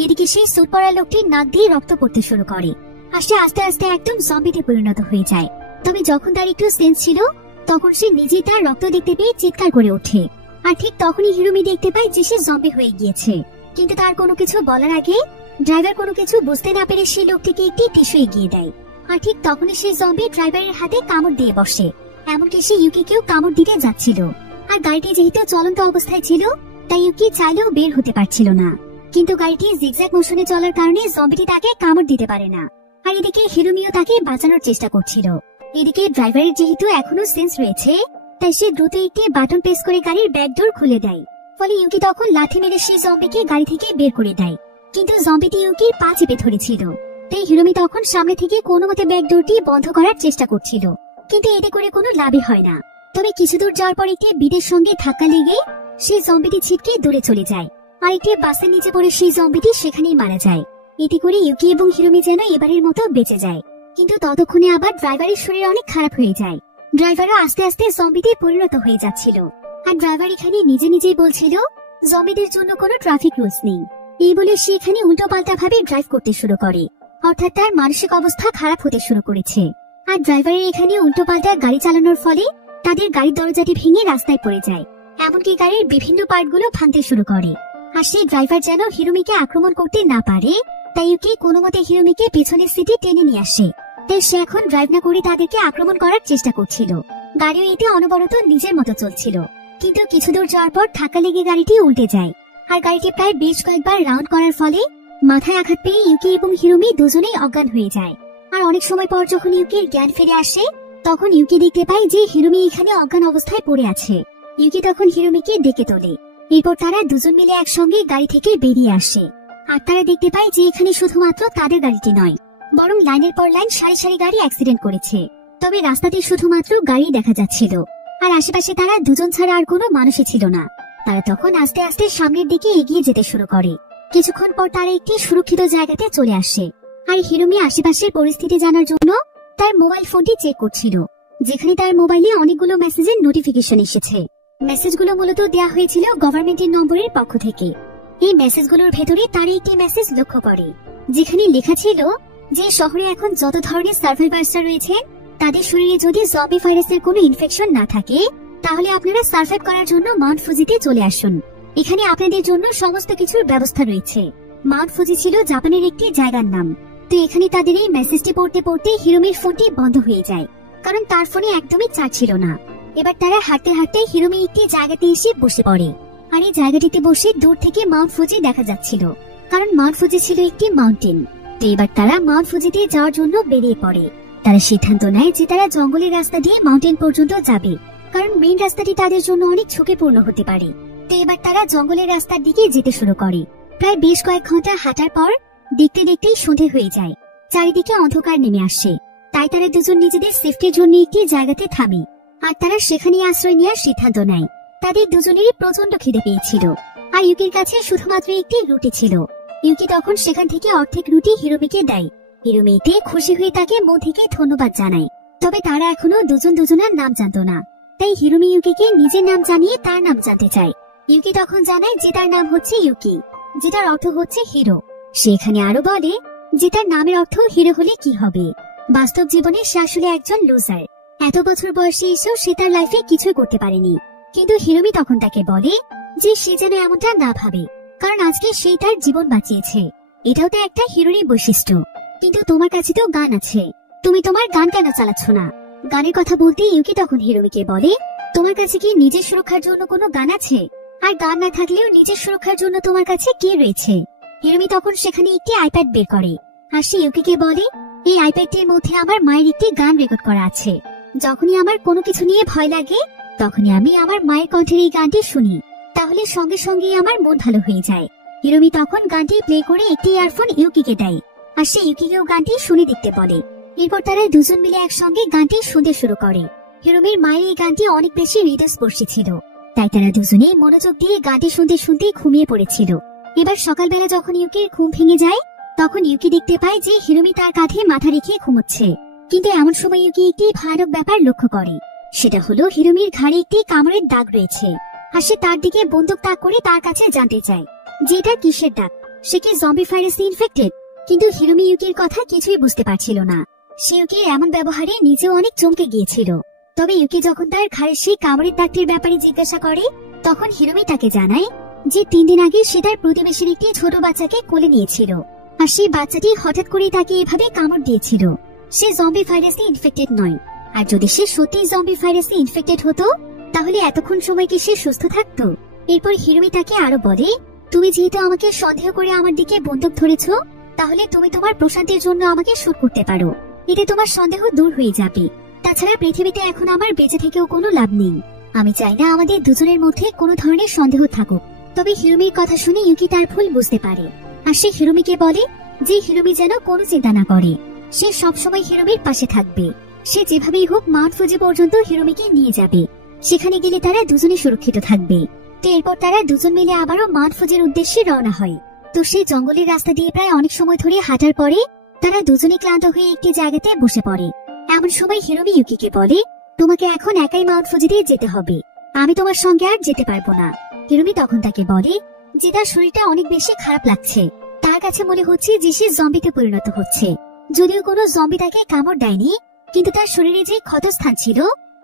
এদিকে সেই স্যুট পরা লোকটির নাক দিয়ে রক্ত পড়তে শুরু করে, আর সে আস্তে আস্তে একদম জম্বিতে পরিণত হয়ে যায়। তবে যখন তার একটু সেন্স ছিল তখন সে নিজেই তার রক্ত দেখতে পেয়ে চিৎকার করে ওঠে। আর ঠিক তখনই হিরোমি দেখতে পায় যে সে জম্বি হয়ে গিয়েছে। কিন্তু তার কোনো কিছু বলার আগে ড্রাইভার কোনো কিছু বুঝতে না পেরে সেই লোকটিকে একটি টিস্যু এগিয়ে দেয়। আর ঠিক তখনই সেই জম্বি ড্রাইভারের হাতে কামড় দিয়ে বসে। এমনকি সে ইউকিকেও কামড় দিতে যাচ্ছিল। আর গাড়িটি যেহেতু চলন্ত অবস্থায় ছিল তাই ইউকি চাইলেও বের হতে পারছিল না। কিন্তু গাড়িটি জিগজ্যাগ মোশনে চলার কারণে জম্বিটি তাকে কামড় দিতে পারে না। আর এদিকে হিরোমিও তাকে বাঁচানোর চেষ্টা করছিল। এদিকে ড্রাইভারের যেহেতু এখনো সেন্স রয়েছে তাই সে দ্রুত একটি বাটন প্রেস করে গাড়ির ব্যাক ডোর খুলে দেয়। ফলে ইউকি তখন লাথি মেরে সেই জম্বিকে গাড়ি থেকে বের করে দেয়। কিন্তু জম্বিটি ইউকির পা চেপে ধরেছিল, তাই হিরোমি তখন সামনে থেকে কোনো মতে ব্যাক ডোরটি বন্ধ করার চেষ্টা করছিল। কিন্তু এতে করে কোনো লাভই হয় না। তবে কিছু দূর যাওয়ার পর একটি বিটের সঙ্গে ধাক্কা লেগে সেই জম্বিটি ছিটকে দূরে চলে যায়। আর একটি বাসের নিচে পড়ে সেই জম্বিটি সেখানেই মারা যায়। এতে করে ইউকি এবং হিরোমি যেন এবারের মতো বেঁচে যায়। কিন্তু ততক্ষণে আবার ড্রাইভারের শরীর অনেক খারাপ হয়ে যায়। ড্রাইভারও আস্তে আস্তে জম্বিতে পরিণত হয়ে যাচ্ছিল। আর ড্রাইভার এখানে নিজে নিজেই বলছিল জম্বিদের জন্য কোনো ট্রাফিক রুলস নেই। এই বলে সে এখানে উল্টো পাল্টা ভাবে ড্রাইভ করতে শুরু করে, অর্থাৎ তার মানসিক অবস্থা খারাপ হতে শুরু করেছে। আর ড্রাইভারের এখানে উল্টো পাল্টা গাড়ি চালানোর ফলে তাদের গাড়ির দরজাটি ভেঙে রাস্তায় পড়ে যায়। এমনকি গাড়ির বিভিন্ন পার্টগুলো ভাঙতে শুরু করে। আর সেই ড্রাইভার যেন হিরোমিকে আক্রমণ করতে না পারে তাই ইউকি কোনো মতে হিরোমিকে পেছনের সিটে টেনে নিয়ে আসে। তাই সে এখন ড্রাইভ না করে তাদেরকে আক্রমণ করার চেষ্টা করছিল। গাড়িও এতে অনবরত নিজের মতো চলছিল। কিন্তু কিছু দূর যাওয়ার পর ধাক্কা লেগে গাড়িটি উল্টে যায়। আর গাড়িটি প্রায় বেশ কয়েকবার রাউন্ড করার ফলে মাথায় আঘাত পেয়ে ইউকি এবং হিরোমি দুজনেই অজ্ঞান হয়ে যায়। আর অনেক সময় পর যখন ইউকির জ্ঞান ফিরে আসে তখন ইউকি দেখতে পায় যে হিরোমি এখানে অজ্ঞান অবস্থায় পড়ে আছে। ইউকি তখন হিরোমিকে ডেকে তোলে। এরপর তারা দুজন মিলে একসঙ্গে গাড়ি থেকে বেরিয়ে আসে। আর তারা দেখতে পায় যে এখানে শুধুমাত্র তাদের গাড়িটি নয়, বরং লাইনের পর লাইন সারি সারি গাড়ি অ্যাক্সিডেন্ট করেছে। তবে রাস্তাতে শুধুমাত্র গাড়ি দেখা যাচ্ছিল, আর আশেপাশে তারা দুজন ছাড়া আর কোনো মানুষই ছিল না। তারা তখন আস্তে আস্তে সামনের দিকে এগিয়ে যেতে শুরু করে। কিছুক্ষণ পর তারা একটি সুরক্ষিত জায়গাতে চলে আসে। আর হিরোমি আশেপাশের পরিস্থিতি জানার জন্য তার মোবাইল ফোনটি চেক করছিল, যেখানে তার মোবাইলে অনেকগুলো মেসেজের নোটিফিকেশন এসেছে। মেসেজগুলো মূলত দেয়া হয়েছিল গভর্নমেন্টের নম্বরের পক্ষ থেকে। এই মেসেজগুলোর ভেতরে তার একটি মেসেজ লক্ষ্য করে, যেখানে লেখা ছিল যে শহরে এখন যত ধরনের সার্ভাইভার্সরা রয়েছেন তাদের শরীরে যদি জম্বি ভাইরাসের কোনো ইনফেকশন না থাকে তাহলে আপনারা সার্ভাইভ করার জন্য মাউন্ট ফুজিতে চলে আসুন। এখানে আপনাদের জন্য সমস্ত কিছুর ব্যবস্থা রয়েছে। মাউন্ট ফুজি ছিল জাপানের একটি জায়গার নাম। তো এখানে তাদের এই মেসেজটি পড়তে পড়তে হিরোমির ফোনটি বন্ধ হয়ে যায়, কারণ তার ফোনে একদমই চার্জ ছিল না। এবার তারা হাঁটতে হাঁটতে হিরোমি একটি জায়গাতে এসে বসে পড়ে। আর এই জায়গাটিতে বসে দূর থেকে মাউন্ট ফুজি দেখা যাচ্ছিল, কারণ মাউন্ট ফুজি ছিল একটি মাউন্টেন। তো এবার তারা মাউন্ট ফুজিতে যাওয়ার জন্য বেরিয়ে পড়ে। তারা সিদ্ধান্ত নেয় যে তারা জঙ্গলের রাস্তা দিয়ে মাউন্টেন পর্যন্ত যাবে, কারণ মেইন রাস্তাটি তাদের জন্য অনেক ঝুঁকিপূর্ণ হতে পারে। তো এবার তারা জঙ্গলের রাস্তার দিকে যেতে শুরু করে। প্রায় বেশ কয়েক ঘন্টা হাঁটার পর দেখতে দেখতেই সন্ধে হয়ে যায়। চারিদিকে অন্ধকার নেমে আসে। তাই তারা দুজন নিজেদের সেফটির জন্য একটি জায়গাতে থামে। আর তারা সেখানে আশ্রয় নেওয়ার সিদ্ধান্ত নেয়। তাদের দুজনেরই প্রচন্ড খিদে পেয়েছিল। আর ইউকির কাছে শুধুমাত্র একটি রুটি ছিল। ইউকি তখন সেখান থেকে অর্ধেক রুটি হিরোমিকে দেয়। হিরোমি এতে খুশি হয়ে তাকে মন থেকে ধন্যবাদ জানায়। তবে তারা এখনো দুজন দুজনের নাম জানতো না, তাই হিরোমি ইউকিকে নিজের নাম জানিয়ে তার নাম জানতে চায়। ইউকি তখন জানায় যে তার নাম হচ্ছে ইউকি, যেটার অর্থ হচ্ছে হিরো। সে এখানে আরো বলে যে তার নামের অর্থ হিরো হলে কি হবে। বাস্তব জীবনে সে আসলে একজন লুজার। এত বছর বয়সে এসেও সে তার লাইফে কিছুই করতে পারেনি। কিন্তু হিরোমি তখন তাকে বলে যে সে যেন এমনটা না ভাবে, কারণ আজকে সেই তার জীবন বাঁচিয়েছে। এটাও তো একটা হিরোরই বৈশিষ্ট্য। কিন্তু তোমার কাছে তো গান আছে, তুমি তোমার গান কেন চালাচ্ছ না? গানের কথা বলতে ইউকি তখন হিরোমিকে বলে, তোমার কাছে কি নিজের সুরক্ষার জন্য কোনো গান আছে? আর গান না থাকলেও নিজের সুরক্ষার জন্য তোমার কাছে কি রয়েছে? হিরোমি তখন সেখানে একটি আইপ্যাড বের করে, আর সে ইউকিকে বলে, এই আইপ্যাডটির মধ্যে আমার মায়ের একটি গান রেকর্ড করা আছে। যখনই আমার কোনো কিছু নিয়ে ভয় লাগে, তখনই আমি আমার মায়ের কণ্ঠের এই গানটি শুনি, তাহলে সঙ্গে সঙ্গে আমার মন ভালো হয়ে যায়। হিরোমি তখন গানটি প্লে করে একটি ইয়ারফোন ইউকিকে দেয়, আর সে ইউকিকেও গানটি শুনে দেখতে বলে। এরপর তারা দুজন মিলে একসঙ্গে গানটি শুনতে শুরু করে। হিরোমির মায়ের এই গানটি অনেক বেশি হৃদয়স্পর্শী ছিল, তাই তারা দুজনেই মনোযোগ দিয়ে গানটি শুনতে শুনতে ঘুমিয়ে পড়েছিল। এবার সকালবেলা যখন ইউকির ঘুম ভেঙে যায়, তখন ইউকি দেখতে পায় যে হিরোমি তার কাঁধে মাথা রেখে ঘুমোচ্ছে। কিন্তু এমন সময় ইউকি একটি ভয়ানক ব্যাপার লক্ষ্য করে, সেটা হলো হিরোমির ঘাড়ে একটি কামড়ের দাগ রয়েছে। আর সে তার দিকে বন্দুক তাক করে তার কাছে জানতে চায় যে এটা কিসের দাগ, সে কি জম্বি ভাইরাসে ইনফেক্টেড? কিন্তু হিরোমি ইউকির কথা কিছুই বুঝতে পারছিল না। সে ইউকির এমন ব্যবহারে নিজেও অনেক চমকে গিয়েছিল। তবে ইউকি যখন তার ঘাড়ে সেই কামড়ের দাগটির ব্যাপারে জিজ্ঞাসা করে, তখন হিরোমি তাকে জানায় যে 3 দিন আগে সে তার প্রতিবেশীর একটি ছোট বাচ্চাকে কোলে নিয়েছিল, আর সেই বাচ্চাটি হঠাৎ করে তাকে এভাবে কামড় দিয়েছিল। সে জম্বি ভাইরাসে ইনফেক্টেড নয়, আর যদি সে সত্যি জম্বি ভাইরাসে ইনফেক্টেড হতো, তাহলে এতক্ষণ সময় কি সে সুস্থ থাকতো? এরপর হিরোমি তাকে আরো বলে, তুমি যেহেতু আমাকে সন্দেহ করে আমার দিকে বন্দুক ধরেছো, তাহলে তুমি তোমার প্রশান্তির জন্য আমাকে শুট করতে পারো, এতে তোমার সন্দেহ দূর হয়ে যাবে। তাছাড়া পৃথিবীতে এখন আমার বেঁচে থেকেও কোনো লাভ নেই। আমি চাই না আমাদের দুজনের মধ্যে কোনো ধরনের সন্দেহ থাকুক। তবে হিরোমির কথা শুনে ইউকি তার ভুল বুঝতে পারে, আর সে হিরোমিকে বলে যে হিরোমি যেন কোনো চিন্তা না করে, সে সবসময় হিরোমির পাশে থাকবে। সে যেভাবেই হোক মাউন্ট ফুজি পর্যন্ত হিরোমিকে নিয়ে যাবে, সেখানে গেলে তারা দুজনে সুরক্ষিত থাকবে। তো এরপর তারা দুজন মিলে আবারও মাউন্ট ফুজির উদ্দেশ্যে রওনা হয়। তো সেই জঙ্গলের রাস্তা দিয়ে প্রায় অনেক সময় ধরে হাঁটার পরে তারা দুজনে ক্লান্ত হয়ে একটি জায়গাতে বসে পড়ে। এমন সময় হিরোমি ইউকিকে বলে, তোমাকে এখন একাই মাউন্ট ফুজি দিয়ে যেতে হবে, আমি তোমার সঙ্গে আর যেতে পারবো না। হিরোমি তখন তাকে বলে যে তার শরীরটা অনেক বেশি খারাপ লাগছে, তার কাছে মনে হচ্ছে যে সে জম্বিতে পরিণত হচ্ছে। যদিও কোনো জম্বি তাকে কামড় দেয়নি, কিন্তু তার শরীরে যে ক্ষতস্থান ছিল,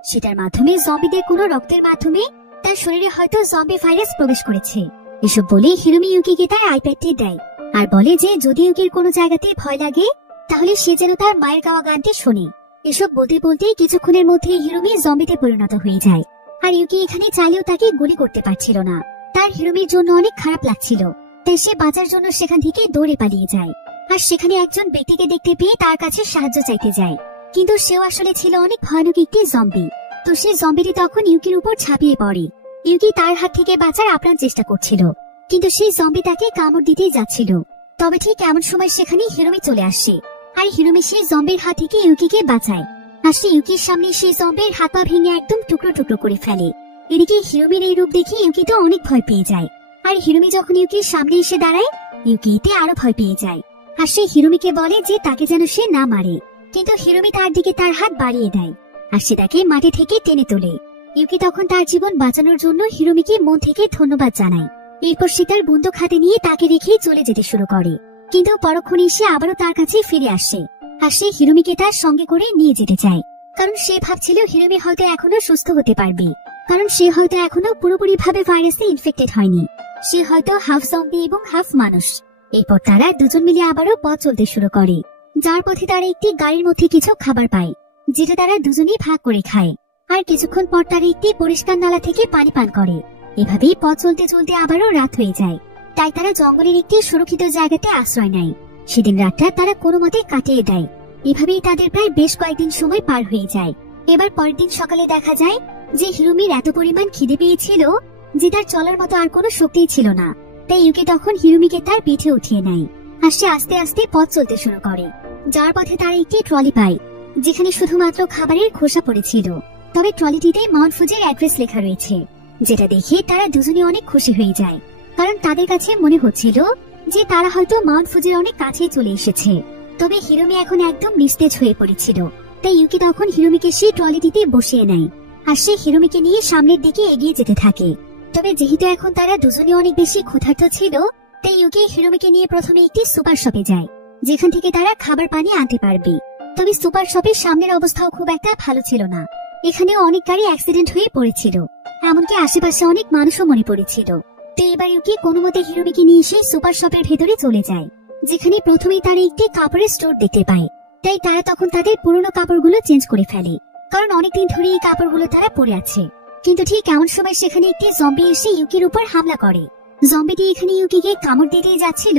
সেটার মাধ্যমে জম্বিদের কোনো রক্তের মাধ্যমে তার শরীরে হয়তো জম্বি ভাইরাস প্রবেশ করেছে। এসব বলে হিরোমি ইউকিকে তার আইপ্যাডটি দেয়, আর বলে যে যদি ইউকির কোনো জায়গাতে ভয় লাগে, তাহলে সে যেন তার মায়ের গাওয়া গানটি শোনে। এসব বলতে বলতে কিছুক্ষণের মধ্যে হিরোমি জম্বিতে পরিণত হয়ে যায়। আর ইউকি এখানে চাইলেও তাকে গুলি করতে পারছিল না। তার হিরোমির জন্য অনেক খারাপ লাগছিল, তাই সে বাঁচার জন্য সেখান থেকে দৌড়ে পালিয়ে যায়। আর সেখানে একজন ব্যক্তিকে দেখতে পেয়ে তার কাছে সাহায্য চাইতে যায়, কিন্তু সেও আসলে ছিল অনেক ভয়ানক একটি জম্বি। তো সে জম্বিটি তখন ইউকির উপর ঝাঁপিয়ে পড়ে। ইউকি তার হাত থেকে বাঁচার আপ্রাণ চেষ্টা করছিল, কিন্তু সেই জম্বি তাকে কামড় দিতেই যাচ্ছিল। তবে ঠিক এমন সময় সেখানে হিরোমি চলে আসে, আর হিরোমি সেই জম্বির হাত থেকে ইউকিকে বাঁচায়। আর সে ইউকির সামনে সেই জম্বির হাত পা ভেঙে একদম টুকরো টুকরো করে ফেলে। এদিকে হিরোমির এই রূপ দেখে ইউকি তো অনেক ভয় পেয়ে যায়। আর হিরোমি যখন ইউকির সামনে এসে দাঁড়ায়, ইউকি এতে আরো ভয় পেয়ে যায়। আর সে হিরোমিকে বলে যে তাকে যেন সে না মারে, কিন্তু হিরোমি তার দিকে তার হাত বাড়িয়ে দেয়, আর সে তাকে মাটি থেকে টেনে তোলে। ইউকি তখন তার জীবন বাঁচানোর জন্য হিরোমিকে মন থেকে ধন্যবাদ জানায়। এরপর সে তার বন্দুক হাতে নিয়ে তাকে রেখে চলে যেতে শুরু করে, কিন্তু পরক্ষণে সে আবারও তার কাছে ফিরে আসে। আর সে হিরোমিকে তার সঙ্গে করে নিয়ে যেতে চায়, কারণ সে ভাবছিল হিরোমি হয়তো এখনো সুস্থ হতে পারবে, কারণ সে হয়তো এখনো পুরোপুরি ভাবে ভাইরাসে ইনফেক্টেড হয়নি। সে হয়তো হাফ জম্বি এবং হাফ মানুষ। এরপর তারা দুজন মিলে আবারও পথ চলতে শুরু করে, যার পথে তারা একটি গাড়ির মধ্যে কিছু খাবার পায়, যেটা তারা দুজনেই ভাগ করে খায়। আর কিছুক্ষণ পর তারা একটি পরিষ্কার নালা থেকে পানি পান করে। এভাবেই পথ চলতে চলতে আবারও রাত হয়ে যায়, তাই তারা জঙ্গলের একটি সুরক্ষিত জায়গাতে আশ্রয় নেয়। সেদিন রাতটা তারা কোনো মতে কাটিয়ে দেয়। এভাবেই তাদের প্রায় বেশ কয়েকদিন সময় পার হয়ে যায়। এবার পরের দিন সকালে দেখা যায় যে হিরোমির এত পরিমাণ খিদে পেয়েছিল যে তার চলার মতো আর কোনো শক্তিই ছিল না। তাই ইউকি তখন হিরোমিকে তার পিঠে উঠিয়ে নেয়, আর সে আস্তে আস্তে পথ চলতে শুরু করে। যার পথে তারা একটি ট্রলি পায়, যেখানে শুধুমাত্র খাবারের খোসা পড়েছিল। তবে ট্রলিটিতে মাউন্ট ফুজির অ্যাড্রেস লেখা রয়েছে, যেটা দেখে তারা দুজনে অনেক খুশি হয়ে যায়, কারণ তাদের কাছে মনে হচ্ছিল যে তারা হয়তো মাউন্ট ফুজির অনেক কাছেই চলে এসেছে। তবে হিরোমি এখন একদম নিস্তেজ হয়ে পড়েছিল, তাই ইউকি তখন হিরোমিকে সেই ট্রলিটিতে বসিয়ে নেয়, আর সে হিরোমিকে নিয়ে সামনের দিকে এগিয়ে যেতে থাকে। তবে যেহেতু এখন তারা দুজনে অনেক বেশি ক্ষুধার্ত ছিল, তাই ইউকি হিরোমিকে নিয়ে প্রথমে একটি সুপার শপে যায়, যেখান থেকে তারা খাবার পানি আনতে পারবে। তবে সুপার শপের সামনের অবস্থাও খুব একটা ভালো ছিল না, এখানে অনেক গাড়ি অ্যাক্সিডেন্ট হয়ে পড়েছিল, এমনকি আশেপাশে অনেক মানুষও মরে পড়েছিল। তো এবার ইউকি কোনো মতে হিরোমিকে নিয়ে এসে সুপার শপের ভেতরে চলে যায়, যেখানে প্রথমেই তারা একটি কাপড়ের স্টোর দেখতে পায়। তাই তারা তখন তাদের পুরনো কাপড়গুলো চেঞ্জ করে ফেলে, কারণ অনেকদিন ধরে এই কাপড়গুলো তারা পরে আছে। কিন্তু ঠিক এমন সময় সেখানে একটি জম্বি এসে ইউকির উপর হামলা করে। জম্বিটি এখানে ইউকিকে কামড় দিতেই যাচ্ছিল,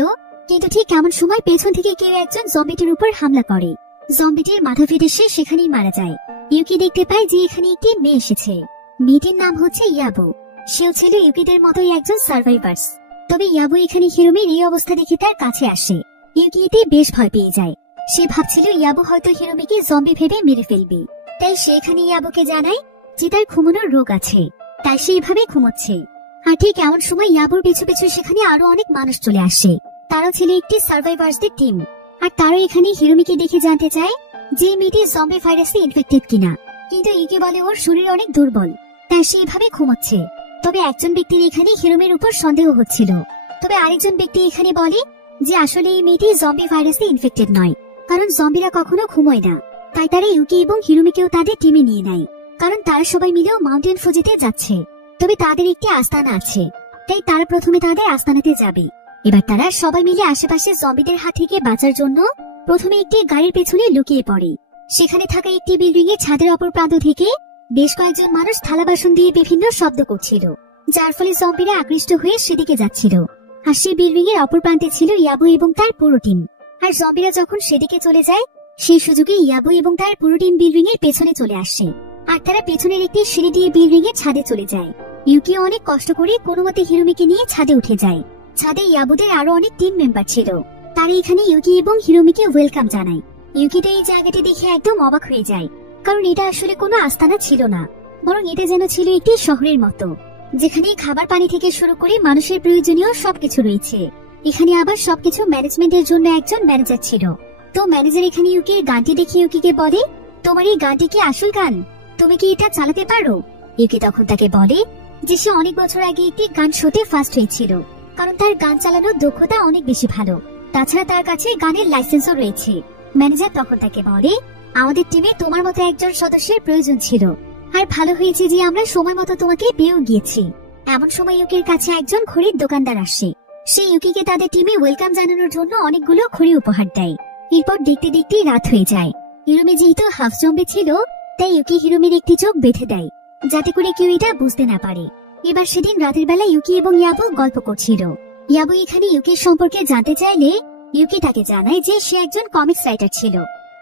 কিন্তু ঠিক এমন সময় পেছন থেকে কেউ একজন জম্বিটির উপর হামলা করে। জম্বিটির মাথা ফেটে সে সেখানেই মারা যায়। ইউকি দেখতে পায় যে এখানে একটি মেয়ে এসেছে। মেয়েটির নাম হচ্ছে ইয়াবু। সেও ছিল ইউকিদের মতোই একজন সার্ভাইভার্স। তবে ইয়াবু এখানে হিরোমির এই অবস্থা দেখে তার কাছে আসে। ইউকি এতে বেশ ভয় পেয়ে যায়। সে ভাবছিল ইয়াবু হয়তো হিরোমিকে জম্বি ভেবে মেরে ফেলবে, তাই সে এখানে ইয়াবুকে জানায় যে তার ঘুমানোর রোগ আছে, তাই সে এভাবে ঘুমোচ্ছে। আর ঠিক এমন সময় ইয়াবুর পিছু পিছু সেখানে আরো অনেক মানুষ চলে আসে। তারা ছিল একটি সার্ভাইভার্সদের টিম, আর তারা এখানে হিরোমিকে দেখে জানতে চায় যে মেয়েটি জম্বি ভাইরাসে ইনফেক্টেড কিনা। কিন্তু ইউকি বলে ওর শরীর অনেক দুর্বল, তাই সে এভাবে ঘুমোচ্ছে। তবে একজন ব্যক্তির এখানে হিরোমির উপর সন্দেহ হচ্ছিল। তবে আরেকজন ব্যক্তি এখানে বলে যে আসলে এই মেয়েটি জম্বি ভাইরাসে ইনফেক্টেড নয়, কারণ জম্বিরা কখনো ঘুমোয় না। তাই তারা ইউকি এবং হিরোমিকেও তাদের টিমে নিয়ে নেয়, কারণ তারা সবাই মিলেও মাউন্টেন ফুজিতে যাচ্ছে। তবে তাদের একটি আস্তানা আছে, তাই তারা প্রথমে তাদের আস্তানাতে যাবে। এবার তারা সবাই মিলে আশেপাশে জম্বিদের হাত থেকে বাঁচার জন্য প্রথমে একটি গাড়ির পেছনে লুকিয়ে পড়ে। সেখানে থাকা একটি বিল্ডিং এর ছাদের অপর প্রান্ত থেকে বেশ কয়েকজন মানুষ থালা বাসন দিয়ে বিভিন্ন শব্দ করছিল, যার ফলে জম্বিরা আকৃষ্ট হয়ে সেদিকে যাচ্ছিল। আর সেই বিল্ডিং এর অপর প্রান্তে ছিল ইয়াবু এবং তার পুরো টিম। আর জম্বিরা যখন সেদিকে চলে যায়, সেই সুযোগে ইয়াবু এবং তার পুরো টিম বিল্ডিং এর পেছনে চলে আসে। আর তারা পেছনের একটি সিঁড়ি দিয়ে বিল্ডিং এর ছাদে চলে যায়। ইউকি অনেক কষ্ট করে কোনো মতে হিরোমিকে নিয়ে ছাদে উঠে যায়। ছাদে ইয়াবুদের আরো অনেক টিম মেম্বার ছিল। তারা এখানে ইউকি এবং হিরোমিকে ওয়েলকাম জানায়। ইউকি তো এই জায়গাটি দেখে একদম অবাক হয়ে যায়, কারণ এটা আসলে কোনো আস্তানা ছিল না, বরং এটা যেন ছিল একটি শহরের মতো, যেখানে খাবার পানি থেকে শুরু করে মানুষের প্রয়োজনীয় সবকিছু রয়েছে। এখানে আবার সবকিছু ম্যানেজমেন্টের জন্য একজন ম্যানেজার ছিল। তো ম্যানেজার এখানে ইউকির গানটি দেখে ইউকিকে বলে, তোমার এই গানটি কি আসল গান? তুমি কি এটা চালাতে পারো? ইউকি তখন তাকে বলে যে সে অনেক বছর আগে একটি গান শোতে ফার্স্ট হয়েছিল, কারণ তার গান চালানোর দক্ষতা অনেক বেশি ভালো। তাছাড়া তার কাছে গানের লাইসেন্সও রয়েছে। ম্যানেজার তখন তাকে বলে, আমাদের টিমে তোমার মতো একজন সদস্যের প্রয়োজন ছিল, আর ভালো হয়েছে যে আমরা সময় মতো তোমাকে পেয়েও গিয়েছি। এমন সময় ইউকির কাছে একজন ঘড়ির দোকানদার আসে। সে ইউকিকে তাদের টিমে ওয়েলকাম জানানোর জন্য অনেকগুলো ঘড়ি উপহার দেয়। এরপর দেখতে দেখতে রাত হয়ে যায়। হিরোমি যেহেতু হাফ জম্বি ছিল, তাই ইউকি হিরোমির একটি চোখ বেঁধে দেয়, যাতে করে কেউ এটা বুঝতে না পারে। এবার সেদিন রাতের বেলা ইউকি এবং ইয়াবু গল্প করছিল। ইয়াবু এখানে ইউকির সম্পর্কে জানতে চাইলে ইউকি তাকে জানায় যে সে একজন কমিক্স রাইটার ছিল।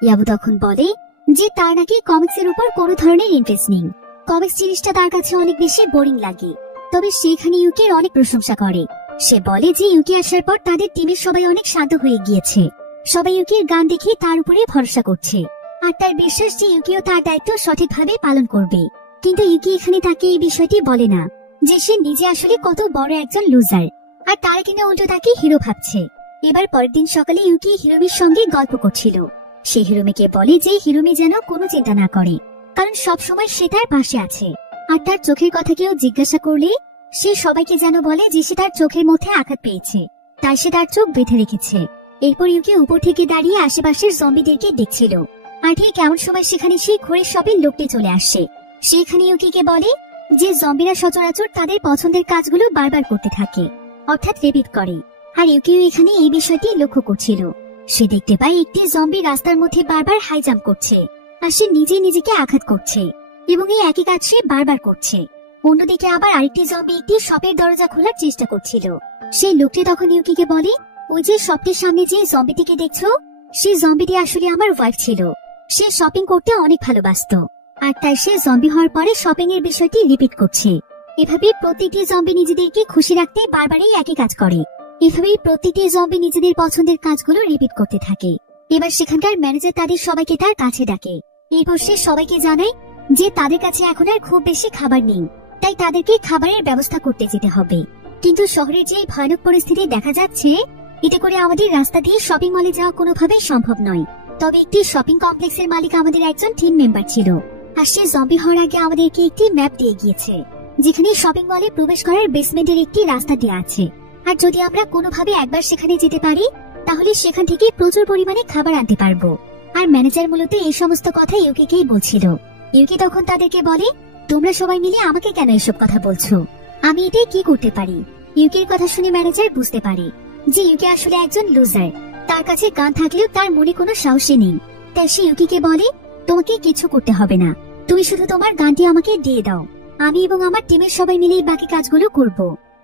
ইয়াবু তখন বলে যে তার নাকি কমিক্সের উপর কোনো ধরনের ইন্টারেস্ট নেই, কমিক্স জিনিসটা তার কাছে অনেক বেশি বোরিং লাগে। তবে সেখানে ইউকির অনেক প্রশংসা করে। সে বলে যে ইউকি আসার পর তাদের টিমের সবাই অনেক শান্ত হয়ে গিয়েছে, সবাই ইউকির গান দেখে তার উপরে ভরসা করছে, আর তার বিশ্বাস যে ইউকিও তার দায়িত্ব সঠিকভাবে পালন করবে। কিন্তু ইউকি এখানে তাকে এই বিষয়টি বলে না যে সে নিজে আসলে কত বড় একজন লুজার, আর তার কিনা উল্টো তাকে হিরো ভাবছে। এবার পরের দিন সকালে ইউকি হিরোমির সঙ্গে গল্প করছিল। সে হিরোমিকে বলে যে হিরোমি যেন কোনো চিন্তা না করে, কারণ সব সময় সে তার পাশে আছে। আর তার চোখের কথা কেউ জিজ্ঞাসা করলে সে সবাইকে যেন বলে যে সে তার চোখের মধ্যে আঘাত পেয়েছে, তাই সে তার চোখ বেঁধে রেখেছে। এরপর ইউকি উপর থেকে দাঁড়িয়ে আশেপাশের জম্বিদেরকে দেখছিল। আর ঠিক এমন সময় সেখানে সেই ঘোড়ের শপের লোকটি চলে আসে। সেখানে ইউকিকে বলে যে জম্বিরা সচরাচর তাদের পছন্দের কাজগুলো বারবার করতে থাকে, অর্থাৎ রিপিট করে। আর ইউকিও এখানে এই বিষয়টি লক্ষ্য করছিল। সে দেখতে পায় একটি জম্বি রাস্তার মধ্যে বারবার হাই জাম্প করছে, আর সে নিজে নিজেকে আঘাত করছে, এবং এই একই কাজ সে বারবার করছে। অন্যদিকে আবার আরেকটি জম্বি একটি শপের দরজা খোলার চেষ্টা করছিল। সেই লোকটি তখন ইউকিকে বলে, ওই যে শপটির সামনে যে জম্বিটিকে দেখছো, সেই জম্বিটি আসলে আমার ওয়াইফ ছিল। সে শপিং করতে অনেক ভালোবাসতো, আর তাই সে জম্বি হওয়ার পরে শপিং এর বিষয়টি রিপিট করছে। এভাবে প্রত্যেকটি জম্বি নিজেদেরকে খুশি রাখতে বারবারই একই কাজ করে। এভাবেই প্রত্যেকটি জম্বি নিজেদের পছন্দের কাজগুলো রিপিট করতে থাকে। এবার সেখানকার ম্যানেজার তাদের সবাইকে তার কাছে ডাকে। এরপর সে সবাইকে জানায় যে তাদের কাছে এখন আর খুব বেশি খাবার নেই, তাই তাদেরকে খাবারের ব্যবস্থা করতে যেতে হবে। কিন্তু শহরের যে ভয়ানক পরিস্থিতি দেখা যাচ্ছে, এতে করে আমাদের রাস্তা দিয়ে শপিং মলে যাওয়া কোনোভাবেই সম্ভব নয়। তবে একটি শপিং কমপ্লেক্সের মালিক আমাদের একজন টিম মেম্বার ছিল, আর সে জম্বি হওয়ার আগে আমাদেরকে একটি ম্যাপ দিয়ে গিয়েছে, যেখানে শপিং মলে প্রবেশ করার বেসমেন্টের একটি রাস্তা দেওয়া আছে। আর যদি আমরা কোনোভাবে একবার সেখানে যেতে পারি, তাহলে সেখান থেকে প্রচুর পরিমাণে খাবার আনতে পারবো। আর ম্যানেজার মূলত এই সমস্ত কথা ইউকিকেই বলছিল। ইউকি তখন তাদেরকে বলে, তোমরা সবাই মিলে আমাকে কেন এসব কথা বলছো? আমি এতে কি করতে পারি? ইউকির কথা শুনে ম্যানেজার বুঝতে পারে যে ইউকি আসলে একজন লুজার। তার কাছে গান থাকলেও তার মনে কোনো সাহসী নেই। তাই সে ইউকিকে বলে, তোমাকে কিছু করতে হবে না, তুমি শুধু তোমার গানটি আমাকে দিয়ে দাও। আমি এবং আমার টিমের সবাই মিলে বাকি কাজগুলো করব।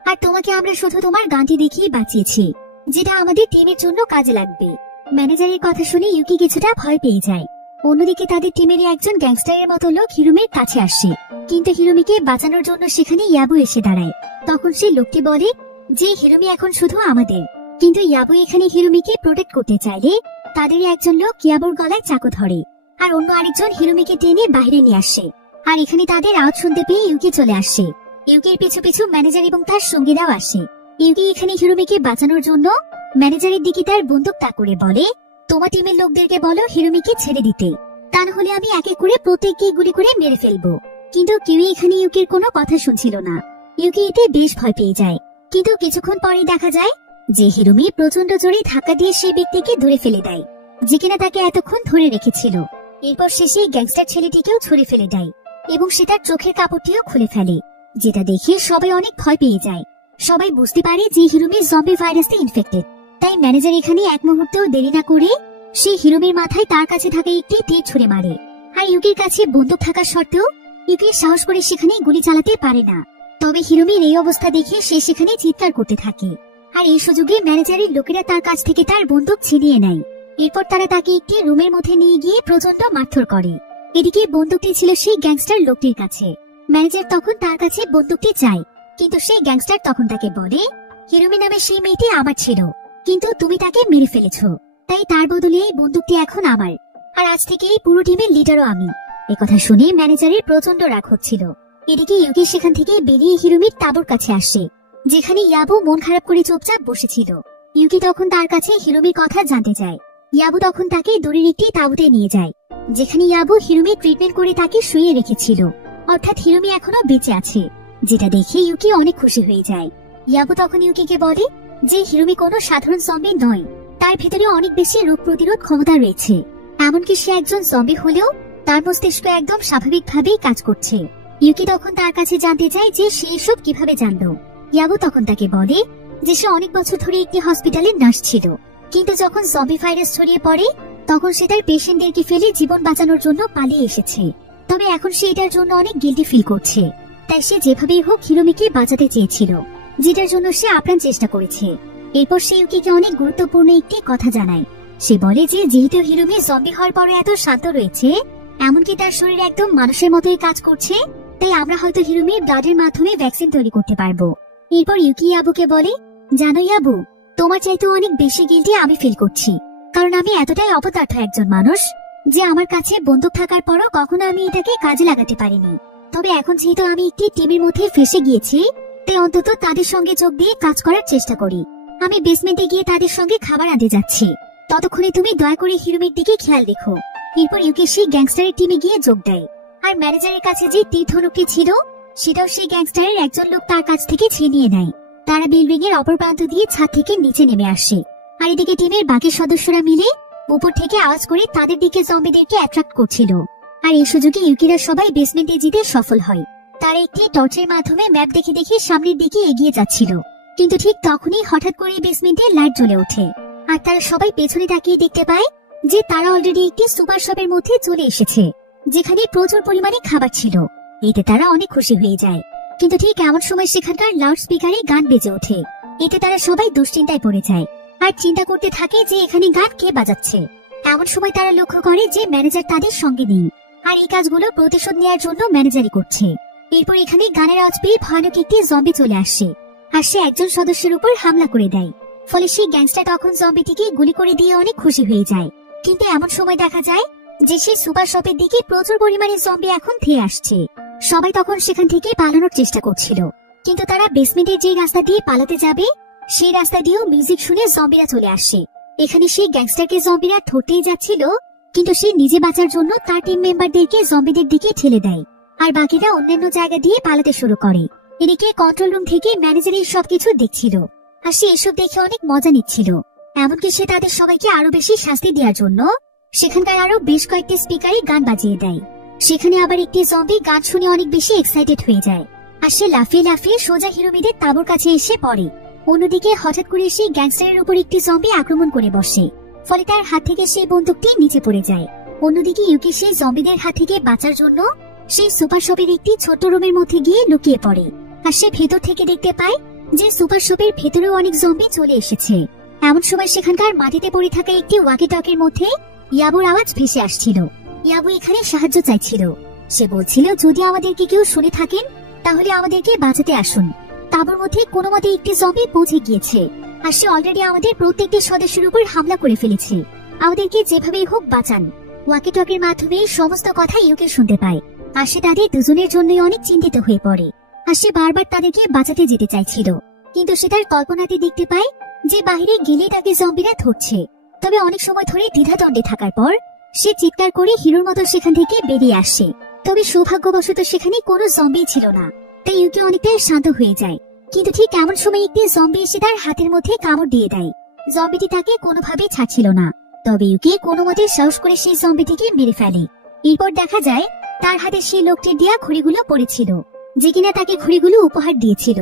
আর তোমাকে আমরা শুধু তোমার গানটি দেখিয়ে বাঁচিয়েছি, যেটা আমাদের টিমের জন্য কাজে লাগবে। ম্যানেজারের কথা শুনে ইউকি কিছুটা ভয় পেয়ে যায়। অন্যদিকে তাদের টিমের একজন গ্যাংস্টারের মতো লোক হিরোমির কাছে আসে, কিন্তু হিরোমিকে বাঁচানোর জন্য সেখানে ইয়াবু এসে দাঁড়ায়। তখন সেই লোকটি বলে যে হিরোমি এখন শুধু আমাদের, কিন্তু ইয়াবু এখানে হিরোমিকে প্রোটেক্ট করতে চাইলে তাদের একজন লোক ইয়াবুর গলায় চাকু ধরে, আর অন্য আরেকজন হিরোমিকে টেনে বাইরে নিয়ে আসে। আর এখানে তাদের আওয়াজ শুনতে পেয়ে ইউকি চলে আসে। ইউকির পিছু পিছু ম্যানেজার এবং তার সঙ্গীরাও আসে। ইউকি এখানে হিরোমিকে বাঁচানোর জন্য ম্যানেজারের দিকে তার বন্দুক তাক করে বলে, তোমার টিমের লোকদেরকে বলো হিরোমিকে ছেড়ে দিতে, তা না হলে আমি একে করে প্রত্যেককে গুলি করে মেরে ফেলবো। কিন্তু কেউই এখানে ইউকির কোনো কথা শুনছিল না। ইউকি এতে বেশ ভয় পেয়ে যায়। কিন্তু কিছুক্ষণ পরেই দেখা যায় যে হিরোমি প্রচন্ড জোরে ধাক্কা দিয়ে সেই ব্যক্তিকে ধরে ফেলে দেয়, যে কিনা তাকে এতক্ষণ ধরে রেখেছিল। এরপর শেষে গ্যাংস্টার ছেলেটিকেও ছুড়ে ফেলে দেয় এবং সে তার চোখের কাপড়টিও খুলে ফেলে, যেটা দেখে সবাই অনেক ভয় পেয়ে যায়। সবাই বুঝতে পারে যে হিরোমি জম্বি ভাইরাসে ইনফেক্টেড। তাই ম্যানেজার এখানে এক মুহূর্তেও দেরি না করে সেই হিরোমির মাথায় তার কাছে থাকা একটি তীর ছুড়ে মারে। আর ইউকির কাছে বন্দুক থাকা সত্ত্বেও ইউকি সাহস করে সেখানে গুলি চালাতে পারে না। তবে হিরোমির এই অবস্থা দেখে সে সেখানে চিৎকার করতে থাকে। আর এই সুযোগে ম্যানেজারের লোকেরা তার কাছ থেকে তার বন্দুক ছিনিয়ে নেয়। এরপর তারা তাকে একটি রুমের মধ্যে নিয়ে গিয়ে প্রচন্ড মারধর করে। এদিকে বন্দুকটি ছিল সেই গ্যাংস্টার লোকটির কাছে। ম্যানেজার তখন তার কাছে বন্দুকটি চায়, কিন্তু সেই গ্যাংস্টার তখন তাকে বলে, হিরোমি নামে সেই মেয়েটি আমার ছিল, কিন্তু তুমি তাকে মেরে ফেলেছ, তাই তার বদলে এই বন্দুকটি এখন আমার, আর আজ থেকে এই পুরো টিমের লিডারও আমি। একথা শুনে ম্যানেজারের প্রচন্ড রাগ হচ্ছিল। এদিকে ইউকি সেখান থেকে বেরিয়ে হিরোমির তাঁবুর কাছে আসে, যেখানে ইয়াবু মন খারাপ করে চুপচাপ বসেছিল। ইউকি তখন তার কাছে হিরোমির কথা জানতে চায়। ইয়াবু তখন তাকে দূরের একটি তাঁবুতে নিয়ে যায়, যেখানে ইয়াবু হিরোমির ট্রিটমেন্ট করে তাকে শুয়ে রেখেছিল। অর্থাৎ হিরোমি এখনো বেঁচে আছে, যেটা দেখে ইউকি অনেক খুশি হয়ে যায়। ইয়াবু তখন ইউকিকে বলে যে হিরোমি কোনো সাধারণ জম্বি নয়, তার ভেতরে অনেক বেশি রোগ প্রতিরোধ ক্ষমতা রয়েছে। এমনকি সে একজন জম্বি হলেও তার মস্তিষ্ক একদম স্বাভাবিকভাবেই কাজ করছে। ইউকি তখন তার কাছে জানতে চায় যে সে এসব কিভাবে জানলো। ইয়াবু তখন তাকে বলে যে সে অনেক বছর ধরে একটি হসপিটালে নার্স ছিল, কিন্তু যখন জম্বি ভাইরাস ছড়িয়ে পড়ে তখন সে তার পেশেন্টদেরকে ফেলে জীবন বাঁচানোর জন্য পালিয়ে এসেছে। তবে এখন সে এটার জন্য অনেক গিল্টি ফিল করছে। তাই সে যেভাবেই হোক হিরোমিকে বাঁচাতে চেয়েছিল, যেটার জন্য সে আপ্রাণ চেষ্টা করেছে। এরপর সে ইউকিকে অনেক গুরুত্বপূর্ণ একটি কথা জানায়। সে বলে যে যেহেতু হিরোমি জম্বি হওয়ার পরে এত শান্ত রয়েছে, এমনকি তার শরীর একদম মানুষের মতোই কাজ করছে, তাই আমরা হয়তো হিরোমির ব্লাডের মাধ্যমে ভ্যাকসিন তৈরি করতে পারবো। এরপর ইউকি ইয়াবুকে বলে, জানো ইয়াবু, তোমার চাইতে অনেক বেশি গিল্টি আমি ফিল করছি, কারণ আমি এতটাই অপদার্থ একজন মানুষ যে আমার কাছে বন্দুক থাকার পরও কখনো আমি এটাকে কাজে লাগাতে পারিনি। তবে এখন যেহেতু আমি একটি টিমের মধ্যে ফেসে গিয়েছি, তাই অন্তত তাদের সঙ্গে যোগ দিয়ে কাজ করার চেষ্টা করি। আমি বেসমেন্টে গিয়ে তাদের সঙ্গে খাবার আনতে যাচ্ছি, ততক্ষণে তুমি দয়া করে হিরোমির দিকে খেয়াল রেখো। এরপর ইউকি সেই গ্যাংস্টারের টিমে গিয়ে যোগ দেয়। আর ম্যানেজারের কাছে যে তীর ধনুকটি ছিল সেটাও সেই গ্যাংস্টারের একজন লোক তার কাছ থেকে ছিনিয়ে নেয়। তারা বিল্ডিং এর অপর প্রান্ত দিয়ে ছাদ থেকে নিচে নেমে আসে। আর এদিকে টিমের বাকি সদস্যরা মিলে উপর থেকে আওয়াজ করে তাদের দিকে জম্বিদেরকে অ্যাট্রাক্ট করছিল। আর এই সুযোগে ইউকিরা সবাই বেসমেন্টে যেতে সফল হয়। তারা একটি টর্চের মাধ্যমে ম্যাপ দেখে দেখে সামনের দিকে এগিয়ে যাচ্ছিল, কিন্তু ঠিক তখনই হঠাৎ করে বেসমেন্টে লাইট জ্বলে ওঠে। আর তারা সবাই পেছনে তাকিয়ে দেখতে পায় যে তারা অলরেডি একটি সুপার শপের মধ্যে চলে এসেছে, যেখানে প্রচুর পরিমাণে খাবার ছিল। এতে তারা অনেক খুশি হয়ে যায়। কিন্তু ঠিক এমন সময় সেখানকার লাউড স্পিকারে গান বেজে ওঠে। এতে তারা সবাই দুশ্চিন্তায় পড়ে যায় আর চিন্তা করতে থাকে যে এখানে গান কে বাজাচ্ছে। এমন সময় তারা লক্ষ্য করে যে ম্যানেজার তাদের সঙ্গে নেই, আর এই কাজগুলো প্রতিশোধ নেওয়ার জন্য ম্যানেজারই করছে। এরপর এখানে গানের আওয়াজ পেয়ে ভয়ানক একটি জম্বি চলে আসে, আর সে একজন সদস্যের উপর হামলা করে দেয়। ফলে সেই গ্যাংস্টার তখন জম্বিটিকে গুলি করে দিয়ে অনেক খুশি হয়ে যায়। কিন্তু এমন সময় দেখা যায় যে সেই সুপার শপের দিকে প্রচুর পরিমাণে জম্বি এখন ধেয়ে আসছে। সবাই তখন সেখান থেকে পালানোর চেষ্টা করছিল, কিন্তু তারা বেসমেন্টের যে রাস্তা দিয়ে পালাতে যাবে সেই রাস্তা দিয়েও মিউজিক শুনে জম্বিরা চলে আসে। এখানে সেই গ্যাংস্টারকে জম্বিরা ধরতেই যাচ্ছিল, কিন্তু সে নিজে বাঁচার জন্য তার টিম মেম্বারদেরকে জম্বিদের দিকে ঠেলে দেয়, আর বাকিরা অন্যান্য জায়গা দিয়ে পালাতে শুরু করে। এদিকে কন্ট্রোল রুম থেকে ম্যানেজার এই সবকিছু দেখছিল, আর সে এসব দেখে অনেক মজা নিচ্ছিল। এমনকি সে তাদের সবাইকে আরো বেশি শাস্তি দেওয়ার জন্য সেখানকার আরো বেশ কয়েকটি স্পিকারে গান বাজিয়ে দেয়। সেখানে আবার একটি জম্বি গান শুনে অনেক বেশি এক্সাইটেড হয়ে যায় আর সে লাফিয়ে লাফিয়ে সোজা হিরোমিদের তাঁবুর কাছে এসে পড়ে। অন্যদিকে হঠাৎ করে সেই গ্যাংস্টারের উপর একটি জম্বি আক্রমণ করে বসে, ফলে তার হাত থেকে সেই বন্দুকটি নিচে পড়ে যায়। অন্যদিকে ইউকি সেই জম্বিদের হাত থেকে বাঁচার জন্য সেই সুপার শপের একটি ছোট্ট রুমের মধ্যে গিয়ে লুকিয়ে পড়ে। আর সে ভেতর থেকে দেখতে পায় যে সুপার শপের ভেতরেও অনেক জম্বি চলে এসেছে। এমন সময় সেখানকার মাটিতে পড়ে থাকা একটি ওয়াকি টকির মধ্যে ইয়াবুর আওয়াজ ভেসে আসছিল। ইয়াবু এখানে সাহায্য চাইছিল। সে বলছিল যদি আমাদেরকে কেউ শুনে থাকেন তাহলে আমাদেরকে বাঁচাতে আসুন। তাঁবুর মধ্যে কোনো মতে একটি জম্বি পৌঁছে গিয়েছে আর সে অলরেডি আমাদের প্রত্যেকটি সদস্যের উপর হামলা করে ফেলেছে। আমাদেরকে যেভাবেই হোক বাঁচান। ওয়াকি টকির মাধ্যমে সমস্ত কথা ইউকে শুনতে পায় আর সে তাদের দুজনের জন্যই অনেক চিন্তিত হয়ে পড়ে। আর সে বারবার তাদেরকে বাঁচাতে যেতে চাইছিল, কিন্তু সে তার কল্পনাতে দেখতে পায় যে বাইরে গেলে তাকে জম্বিরা ধরছে। তবে অনেক সময় ধরে দ্বিধাদ্বন্দ্বে থাকার পর সে চিৎকার করে হিরোর মতো সেখান থেকে বেরিয়ে আসে। তবে সৌভাগ্যবশত সেখানে কোনো জম্বি ছিল না, তাই ইউকি অনেকটাই শান্ত হয়ে যায়। কিন্তু ঠিক এমন সময় একটি জম্বি এসে তার হাতের মধ্যে কামড় দিয়ে দেয়। জম্বিটি তাকে কোনোভাবেই ছাড়ছিল না, তবে ইউকি কোনো মতে সাহস করে সেই জম্বিটিকে মেরে ফেলে। এরপর দেখা যায় তার হাতে সেই লোকটির দেয়া ঘুড়িগুলো পড়েছিল, যে কিনা তাকে ঘুড়িগুলো উপহার দিয়েছিল।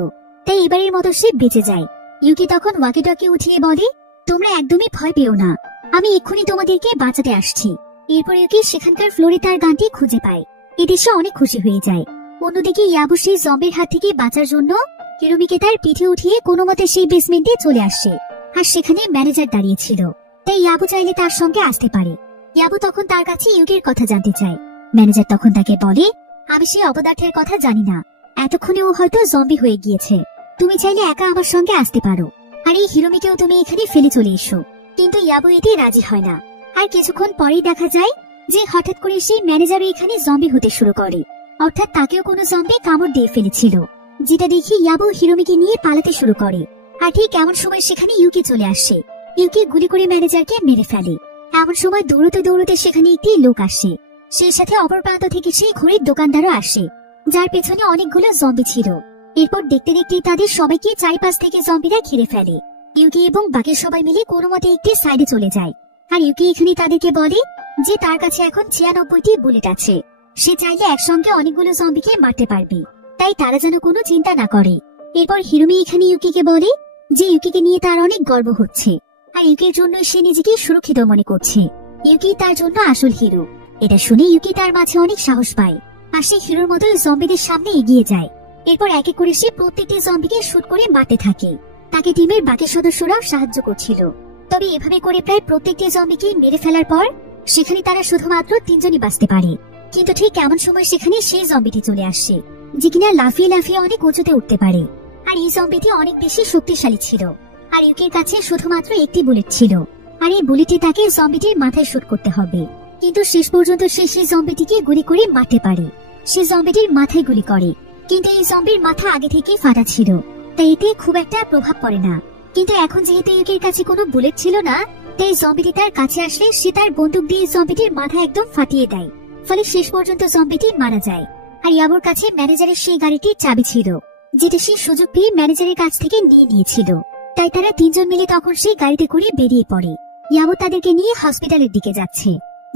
তাই এবারের মতো সে বেঁচে যায়। ইউকি তখন ওয়াকি টকি উঠিয়ে বলে, তোমরা একদমই ভয় পেও না, আমি এক্ষুনি তোমাদেরকে বাঁচাতে আসছি। এরপর ইউকি সেখানকার ফ্লোরে তার গানটি খুঁজে পায়। এতে সে অনেক খুশি হয়ে যায়। অন্যদিকে ইয়াবু সেই জম্বির হাত থেকে বাঁচার জন্য হিরোমিকে তার পিঠে উঠিয়ে কোনো মতে সেই বেসমেন্টে চলে আসে। আর সেখানে ম্যানেজার দাঁড়িয়ে ছিল, তাই ইয়াবু চাইলে তার সঙ্গে আসতে পারে। ইয়াবু তখন তার কাছে ইউকির কথা জানতে চায়। ম্যানেজার তখন তাকে বলে, আমি সেই অপদার্থের কথা জানি না, এতক্ষণে ও হয়তো জম্বি হয়ে গিয়েছে। তুমি চাইলে একা আমার সঙ্গে আসতে পারো, আর এই হিরোমিকেও তুমি এখানে ফেলে চলে এসো। কিন্তু ইয়াবু এতে রাজি হয় না। আর কিছুক্ষণ পরেই দেখা যায় যে হঠাৎ করে সেই ম্যানেজারও এখানে জম্বি হতে শুরু করে, অর্থাৎ তাকেও কোনো জম্বি কামড় দিয়ে ফেলেছিল। যেটা দেখে ইয়াবু হিরোমিকে নিয়ে পালাতে শুরু করে। আর ঠিক এমন সময় সেখানে ইউকি চলে আসে। ইউকি গুলি করে ম্যানেজারকে মেরে ফেলে। এমন সময় দৌড়তে দৌড়তে সেখানে একটি লোক আসে, সেই সাথে অপর প্রান্ত থেকে সেই ঘড়ির দোকানদারও আসে, যার পেছনে অনেকগুলো জম্বি ছিল। এরপর দেখতে দেখতে তাদের সবাইকে চারিপাশ থেকে জম্বিরা ঘিরে ফেলে। ইউকি এবং বাকি সবাই মিলে কোনো মতে একটি সাইডে চলে যায়। আর ইউকি এখানে তাদেরকে বলে যে তার কাছে এখন 96টি বুলেট আছে, সে চাইলে একসঙ্গে অনেকগুলো জম্বিকে মারতে পারবে, তাই তারা যেন কোনো চিন্তা না করে। এরপর হিরোমি এখানে ইউকিকে বলে যে ইউকিকে নিয়ে তার অনেক গর্ব হচ্ছে, আর ইউকির জন্য সে নিজেকে সুরক্ষিত মনে করছে। ইউকি তার জন্য আসল হিরো। এটা শুনে ইউকি তার মাঝে অনেক সাহস পায় আর সে হিরোর মতো জম্বিদের সামনে এগিয়ে যায়। এরপর এক এক করে সে প্রত্যেকটি জম্বিকে শুট করে মারতে থাকে। তাকে টিমের বাকি সদস্যরাও সাহায্য করছিল। তবে এভাবে করে প্রায় প্রত্যেকটি জম্বিকে মেরে ফেলার পর সেখানে তারা শুধুমাত্র 3 জনই বাঁচতে পারে। কিন্তু ঠিক এমন সময় সেখানে সেই জম্বিটি চলে আসে, যে কিনা লাফিয়ে লাফিয়ে অনেক উঁচুতে উঠতে পারে। আর এই জম্বিটি অনেক বেশি শক্তিশালী ছিল। আর ইউকির কাছে শুধুমাত্র একটি বুলেট ছিল, আর এই বুলেটটি তাকে জম্বিটির মাথায় শুট করতে হবে। কিন্তু শেষ পর্যন্ত সে সেই জম্বিটিকে গুলি করে মারতে পারে। সে জম্বিটির মাথায় গুলি করে, কিন্তু এই জম্বির মাথা আগে থেকে ফাটা ছিল, তাই এতে খুব একটা প্রভাব পড়ে না। কিন্তু এখন যেহেতু ইউকির কাছে কোনো বুলেট ছিল না, তাই জম্বিটি তার কাছে আসলে সে তার বন্দুক দিয়ে জম্বিটির মাথা একদম ফাটিয়ে দেয়। ফলে শেষ পর্যন্ত জম্বিটি মারা যায়। আর ইয়াবুর কাছে ম্যানেজারের সেই গাড়িটির চাবি ছিল, যেটা সে সুযোগ পেয়ে ম্যানেজারের কাছ থেকে নিয়ে নিয়েছিল। তাই তারা 3 জন মিলে তখন সেই গাড়িতে করে বেরিয়ে পড়ে। ইয়াবু তাদেরকে নিয়ে হসপিটালের দিকে যাচ্ছে,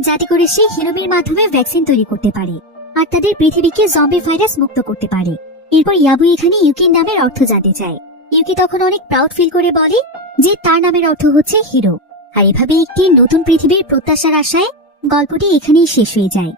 যাতে করে সে হিরোমির মাধ্যমে ভ্যাকসিন তৈরি করতে পারে আর তাদের পৃথিবীকে জম্বি ভাইরাস মুক্ত করতে পারে। এরপর ইয়াবু এখানে ইউকির নামের অর্থ জানতে চায়। ইউকি তখন অনেক প্রাউড ফিল করে বলে যে তার নামের অর্থ হচ্ছে হিরো। আর এভাবে একটি নতুন পৃথিবীর প্রত্যাশার আশায় গল্পটি এখানেই শেষ হয়ে যায়।